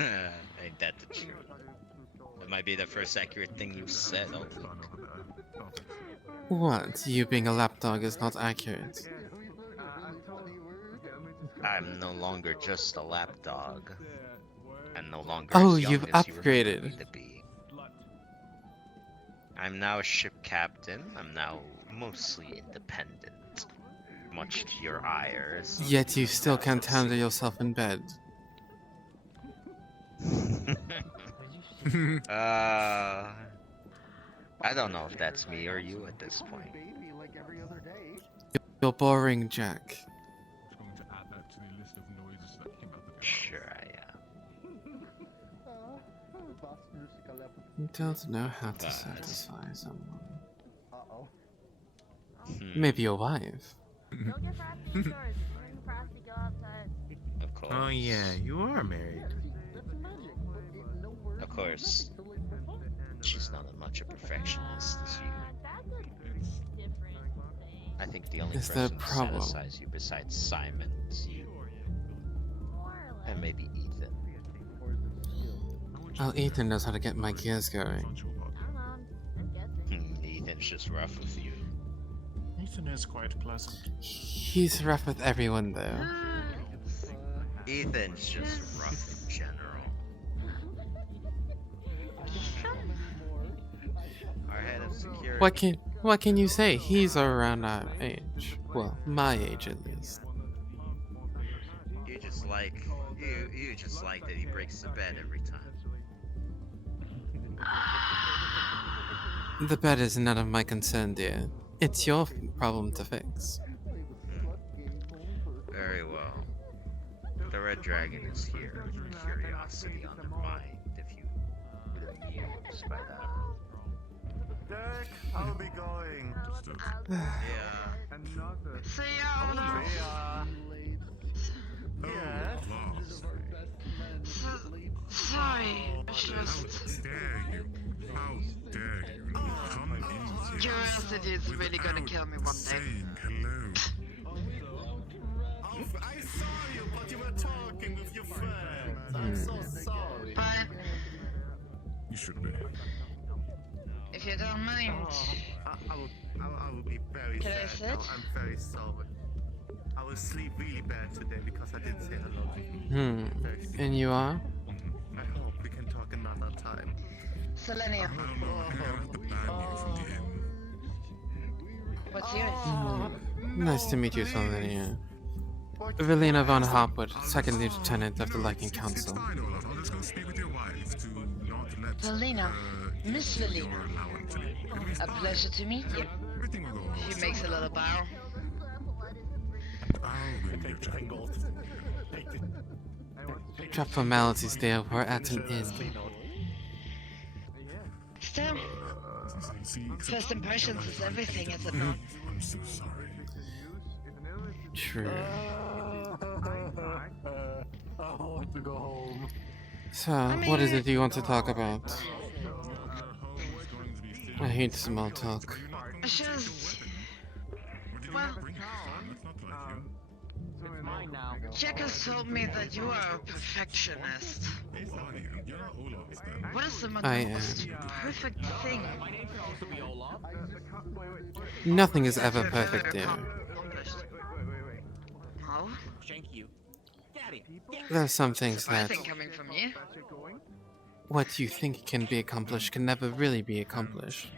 Ain't that the truth? That might be the first accurate thing you said. Oh. What? You being a lapdog is not accurate. I'm no longer just a lapdog. I'm no longer Oh, as young you've as you remember me upgraded. to be. I'm now a ship captain. I'm now mostly independent. Much to your ires. Yet you still can't handle yourself in bed. I don't know if that's me or you at this point. You're boring, Jack. Sure I You don't know how to But- satisfy someone. am. Maybe your wife. Of course. Oh yeah, you are married. Of course. She's not as much a perfectionist as you. I think the only Is there a person who problem? satisfies you besides Simon is you. And maybe Ethan. Oh, Ethan knows how to get my gears going. Ethan's just rough with you. Ethan is quite pleasant. He's rough with everyone, though. Ethan's just rough in general. Our head of security. What can you say? He's around our age. Well, my age at least. You just like you just like that he breaks the bed every time. The bed is none of my concern, dear. It's your problem to fix. Very well. The red dragon is here. Curiosity on their mind, if you would amused by that. Derek, I'll be going. Yeah. See ya, Ola. Sorry, it's just Dare you? How dare you? Come in here. curiosity is really gonna kill me one day. Saying hello. I saw you, but you were talking with your friends. I'm so sorry. But You should be. if you don't mind, I will be very Can I sad. sit? I'm very sorry. I will sleep really bad today because I didn't say hello. Very sorry. And you are? I hope we can talk another time. Selenia, what's yours? Nice to meet you, Solenia. Evelina von Harpwood, second lieutenant of the Liking Council. I'll just go speak with your wife to not let Valina, Miss Valina. A pleasure to meet you. everything will go He makes a little bow. I'll win your child. Drop formalities there, we're at an inn. Still, first impressions is everything, is it not? I'm so sorry. True. I want to go home. So, what is it you want to talk about? I hate small talk. It's just, well, Jack has told me that you are a perfectionist. What is the I most perfect thing? Nothing is ever perfect, dear. Oh? There are some things I that think coming from you. what you think can be accomplished can never really be accomplished.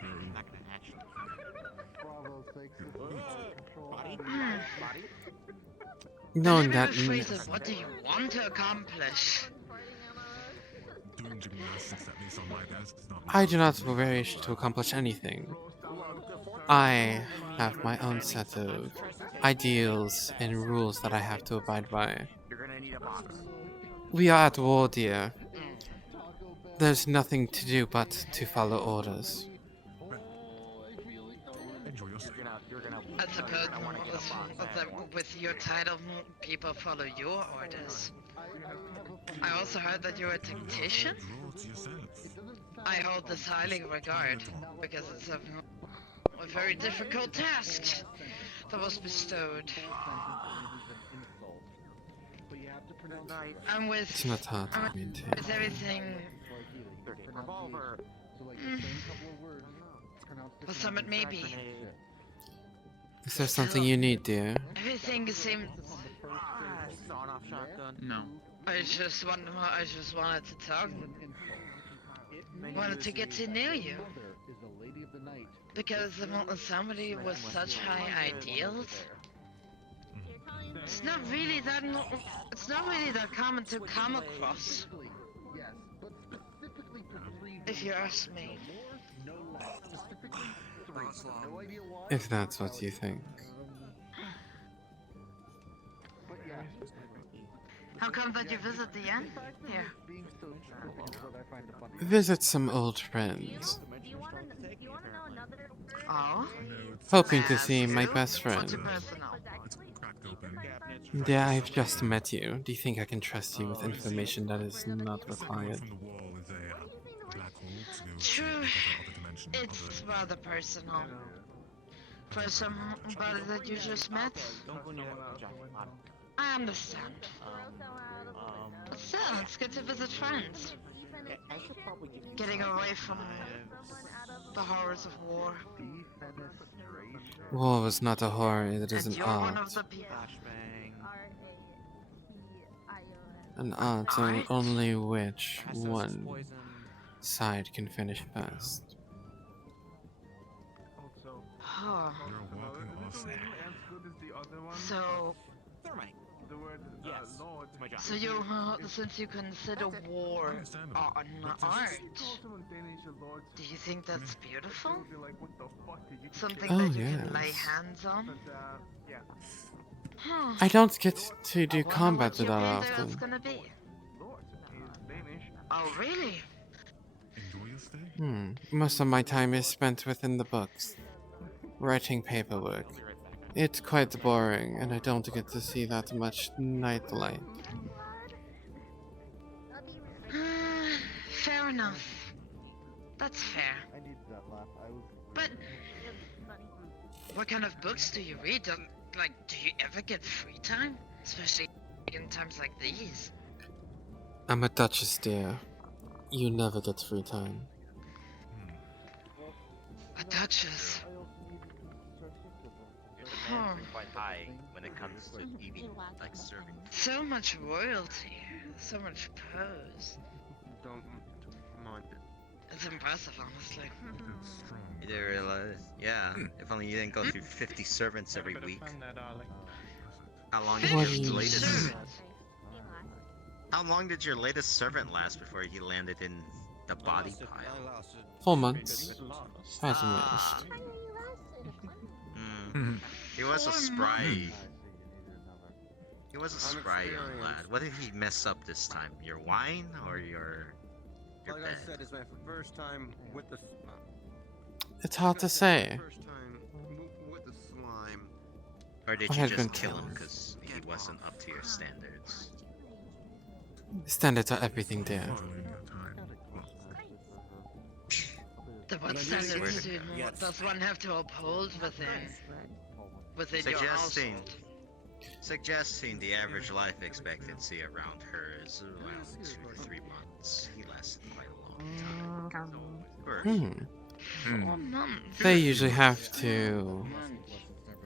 Knowing Let that me rephrase it. What do you want to accomplish? Doing gymnastics, at least on my desk, is not I do not wish to accomplish anything. I have my own set of ideals and rules that I have to abide by. We are at war, dear. There's nothing to do but to follow orders. Enjoy your stay. I suppose with your title, people follow your orders. I also heard that you're a tactician. Draw to yourself. I hold this highly in regard because it's a very difficult task that was bestowed. And It's not hard to maintain. with everything, the summit may be. Is there something you need, dear? Everything seems. No. I just wanted to talk. Wanted to get to know you. Because somebody with such high ideals, it's not really that common to come across. If you ask me. If that's what you think. How come that you visit the inn here? Visit some old friends. Oh? Hoping to see my best What's friend. your personal? Yeah, I've just met you. Do you think I can trust you with information that is not required? True. It's rather personal. For somebody that you just met. I understand. But still, it's good to visit friends. Getting away from the horrors of war. War was not a horror, it is And an you're one of art. the people. An art on only which one side can finish best. Huh. So, since you consider war an art, do you think that's beautiful? Something Oh, that you can yes. lay hands on? Huh. I don't get to do Wonder combat what your that painter often. is gonna be. Oh, really? Most of my time is spent within the books, writing paperwork. It's quite boring, and I don't get to see that much nightlight. Fair enough. That's fair. But what kind of books do you read? Do you ever get free time? Especially in times like these. I'm a duchess, dear. You never get free time. A duchess. Huh. Quite high when it comes to eating, like serving. So much royalty, so much pose. Don't mind. It's impressive, honestly. You didn't realize? Yeah. If only you didn't go through 50 servants every week. How long did What your do you latest? mean? How long did your latest servant last before he landed in the body pile? 4 months. Hasn't missed. He was a spry. He was a spry young lad. What did he mess up this time? Your wine or your Like bed? I said, it's my first time with the. It's hard to say. First time with the slime. Or did I you had just been kill him killed. because he wasn't up to your standards? Standards are everything, dear. What standards does one have to uphold within your Suggesting, household? suggesting the average life expectancy around her is around 2 to 3 months. He lasted quite a long time. Or- 4 months. They usually have to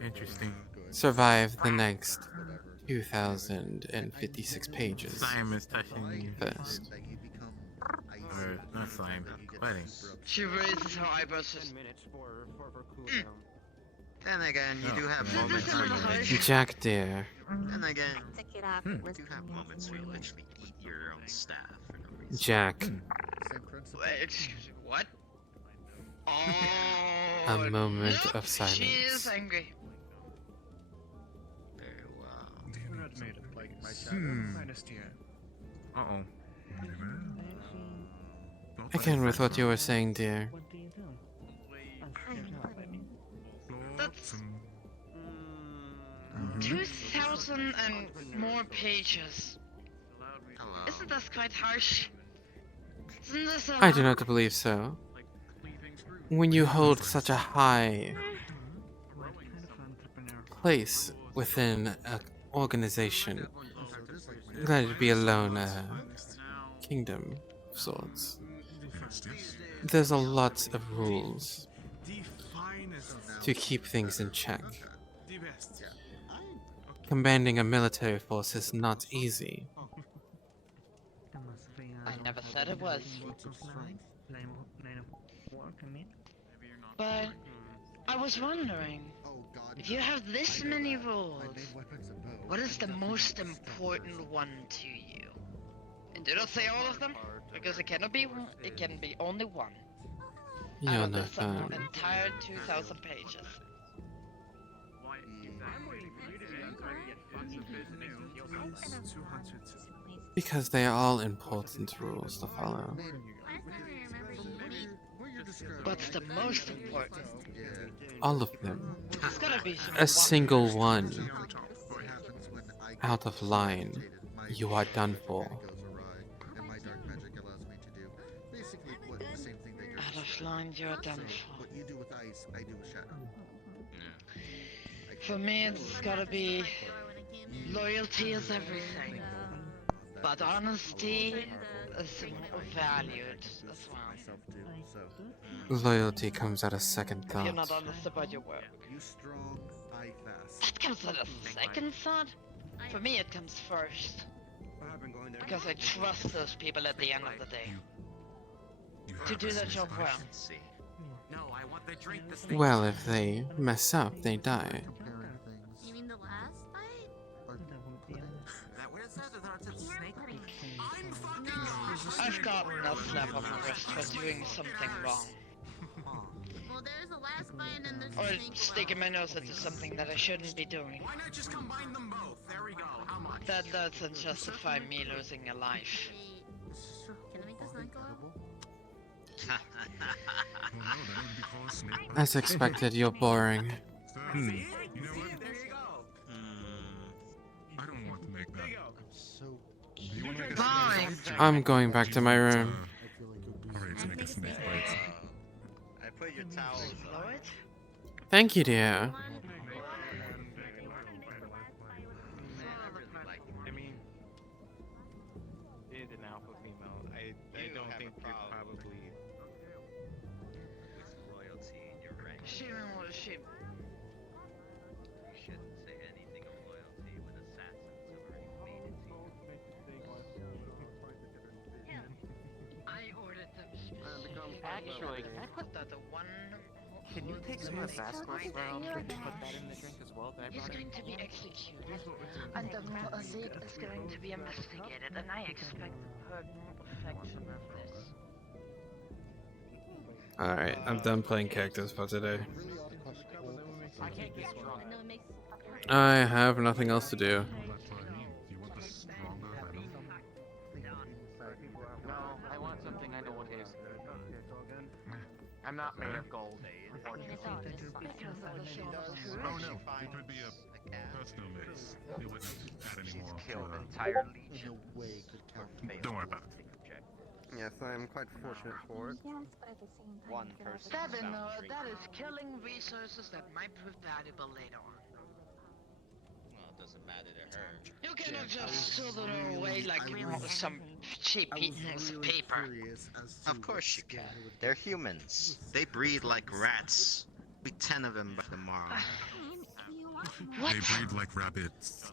Interesting. survive the next 2,056 pages Slime is touching first. Or not slime. Wedding. She raises her eyebrows. Just, Then again, you do have moments where you mention Jack, dear, Then again, Pick it up. you do have moments where you literally eat your own staff for no reason. Jack, What? a Oh, moment nope, of she is silence. angry. Very well. You're not made of like my shadow. Minus tier. Uh-oh. Again, with what you were saying, dear. That's 2,000 and more pages. Isn't this quite harsh? Isn't this I do not believe so. When you hold such a high place within an organization, let it be alone a kingdom of sorts, there's a lot of rules to keep things in check. Commanding a military force is not easy. I never said it was. But I was wondering, if you have this many rules, what is the most important one to you? And do not say all of them, because it cannot be one, it can be only one. You're Out of not this fun. entire 2,000 pages. Because they are all important rules to follow. What's the most important? All of them. It's gotta be A single one out of line, you are done for. Out of line, you're done for. What you do with ice, I do with shadow. For me, it's gotta be loyalty is everything, but honesty is valued as well. Loyalty comes at a second If you're not thought. honest about your work, You strong, I fast. that comes at a second thought. For me, it comes first, because I trust those people at the end of the day to do their job well. No, I want the drink this Well, if they mess up, they die. You mean the last fight? That what it says is our snake. I'm fucking I've gotten a slap on the wrist for doing something wrong. Well, there's a last fight and there's Or a snake sticking my nose into something that I shouldn't be doing. Why not just combine them both? There we go. How much? That doesn't justify me losing a life. Can I make this not go out? As expected, you're boring. I don't want to make that. You want to make a Fine. I'm going back to my room. Alright, to make a snake bite. I put your towels on. Thank you, dear. I mean, in an alpha female, I don't think you're probably With loyalty, you're right. She don't want to ship. You shouldn't say anything of loyalty when assassins have already made it to you. I ordered them Actually, specifically. can I put that the one Can you take some of Vasco's and put that in the drink as well? That I He's brought going to be executed, and the elite is going to be investigated, and I expect pertinent affection of this. Alright, I'm done playing characters for today. I can't get drunk. I have nothing else to do. No, I want something I know what is. I'm not made of gold. Unfortunately. Oh no, it would be a personal mix. It wouldn't add any more Killed to, entire In legion. a way, could count. Don't worry about it. Yes, I'm quite fortunate for it. One person. Seven, sounds that is killing resources that might prove valuable later on. Well, it doesn't matter to her. You cannot just throw it away like some cheap piece of paper. Of course you can. They're humans. They breed like rats. Be 10 of them by tomorrow. They breed like rabbits.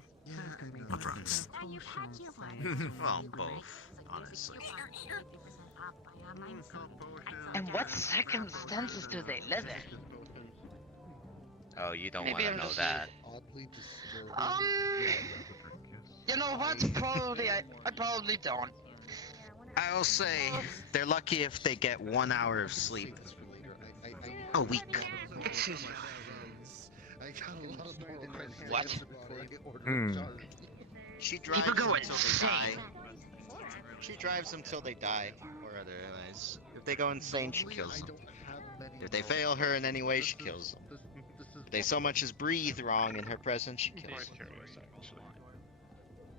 Not rats. Well, both, honestly. And what circumstances do they live in? Oh, you don't Maybe want to I'm know just- that. Oddly You know what? Probably I probably don't. I'll say they're lucky if they get 1 hour of sleep a week. Excuse me. What? She drives People go until they die. insane. She drives them till they die, or otherwise. If they go insane, she kills them. If they fail her in any way, she kills them. If they so much as breathe wrong in her presence, she kills them.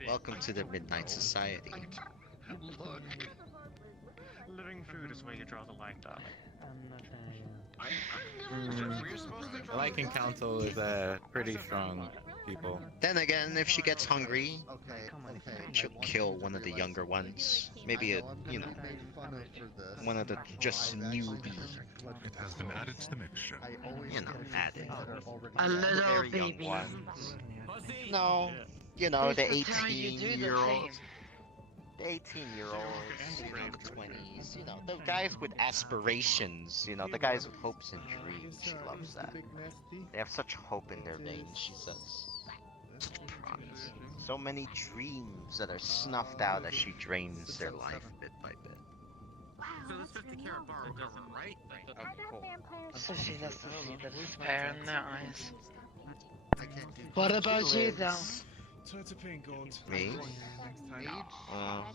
Welcome to the Midnight Society. Living food is where you draw the line, darling. The Lycan Council is pretty strong people. Then again, if she gets hungry, she'll kill one of the younger ones. Maybe one of the just newbie. It has been added to the mixture. Added. A little Very young baby. ones. No, the That's how you do the 18-year-olds. thing. The 18-year-olds, the 20s, the guys with aspirations, the guys with hopes and dreams. She loves that. They have such hope in their veins, she says. Such promise. So many dreams that are snuffed out as she drains their life bit by bit. So this 50 carat bar will cover, right? Okay, cool. So she doesn't see the despair in their eyes. What about you, though? Try to paint gold. Me? Next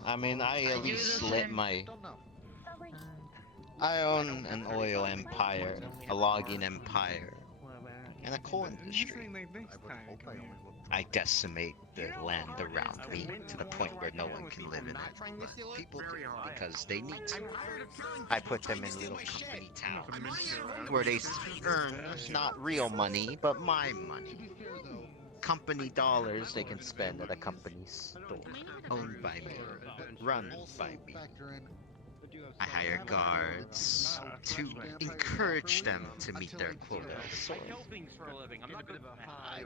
time. I at least lit my... I own an oil empire, a logging empire, and a coal industry. I decimate the land around me to the point where no one can live in it. But people do because they need to. I put them in little company towns where they earn not real money, but my money. Company dollars they can spend at a company store, owned by me, run by me. I hire guards to encourage them to meet their quota of soil.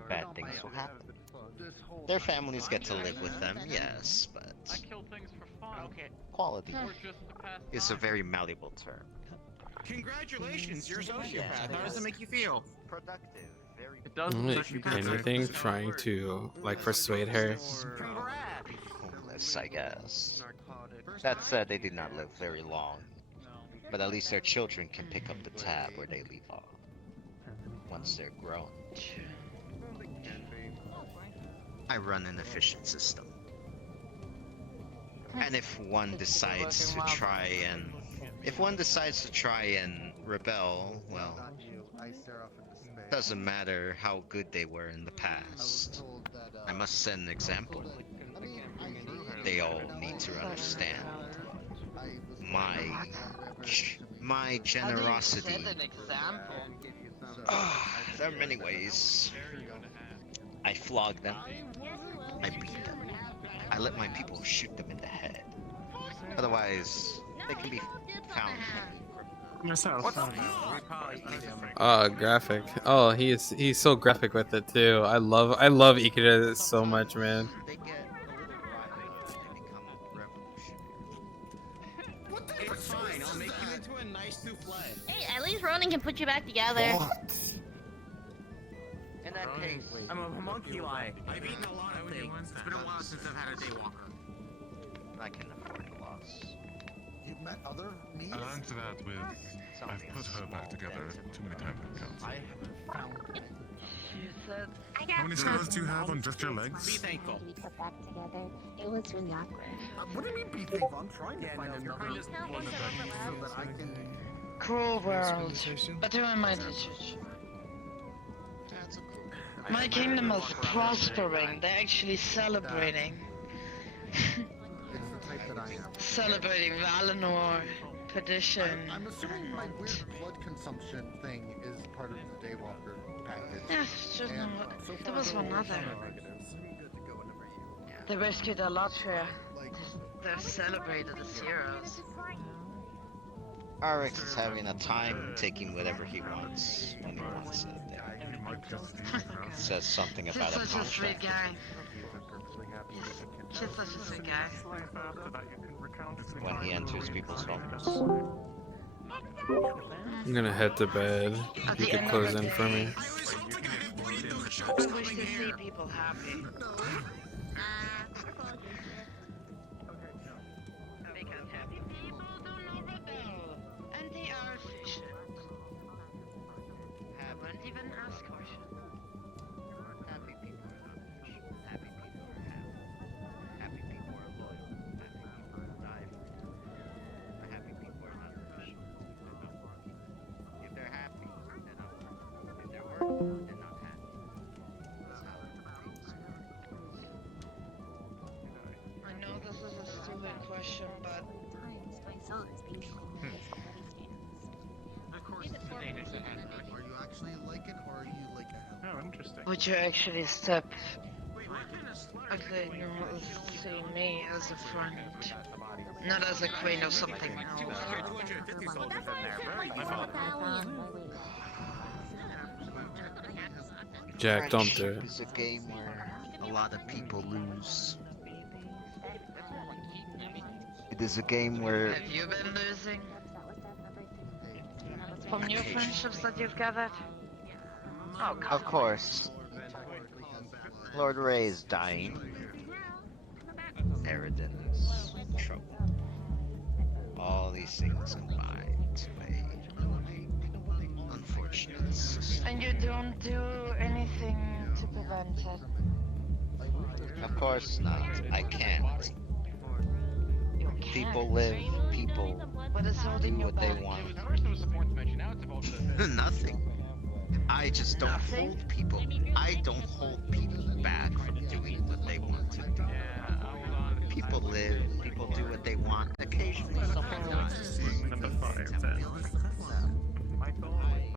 Bad things will happen. Their families get to live with them, yes, but quality is a very malleable term. Congratulations, you're a sociopath. How does it make you feel? Productive. It doesn't. Anything trying to persuade her. Homeless, I guess. That said, they do not live very long, but at least their children can pick up the tab where they leave off once they're grown. I run an efficient system, and if one decides to try and rebel, well, doesn't matter how good they were in the past. I must set an example. They all need to understand my generosity. There are many ways. I flog them. I beat them. I let my people shoot them in the head. Otherwise, they can be found. Graphic. Oh, he's so graphic with it too. I love Ikeda so much, man. It's fine, I'll make you into a nice souffle. Hey, at least Ronan can put you back together. In that case, I'm a homunculi. I've eaten a lot of things. It's been a while since I've had a daywalker. I can afford a loss. You've met other needs? Add to that with, I've put her back together too many times to count. I haven't found it. She said, How many scars do you have on just your legs? Be thankful. We put back together. It was really awkward. What do you mean be thankful? I'm trying to find another one so that I can... cruel world. But who am I to judge? My kingdom is prospering. They're actually celebrating. It's the type that I am. Celebrating Valinor, perdition. I'm assuming my weird blood consumption thing is part of the Daywalker package. Yes, just And no, so there far, was one no other. negatives. They rescued Elatria. They're celebrated as heroes. Arix is having a time taking whatever he wants when he wants it. Says something She's about a such a sweet contract. guy. She's such a sweet guy. When he enters people's homes. I'm gonna head to bed. At You the can end close of the in for me. day, I wish to see people happy. Because happy people don't rebel, and they are efficient. Haven't even asked questions. Happy people are not efficient. Happy people are happy. Happy people are loyal. Happy people will die for you. Happy people are not efficient. They're not working. If they're happy, they're not working. If they're working, they're not happy. That's how it is. I know this is a stupid question, but Of course, it's a Danish answer. Are you actually like it, or are you like a Oh, interesting. would you actually step okay, no, see me as a friend, not as a queen or something else. 250 soldiers in there. My fault. Jack, don't do Friendship it. is a game where a lot of people lose. It is a game where Have you been losing? From your friendships that you've gathered? Oh, come of course, Lord Ray is dying. Eridan's in trouble. All these things combined to make unfortunate system. And you don't do anything to prevent it? Of course not. I can't. People live, people What is holding do you what they back? want. First it was the fourth dimension, now it's about the Nothing. I just don't Nothing? hold people. I don't hold people back from doing what they want to do. People live, people do what they want. Occasionally someone dies. Number 5 then. Michael,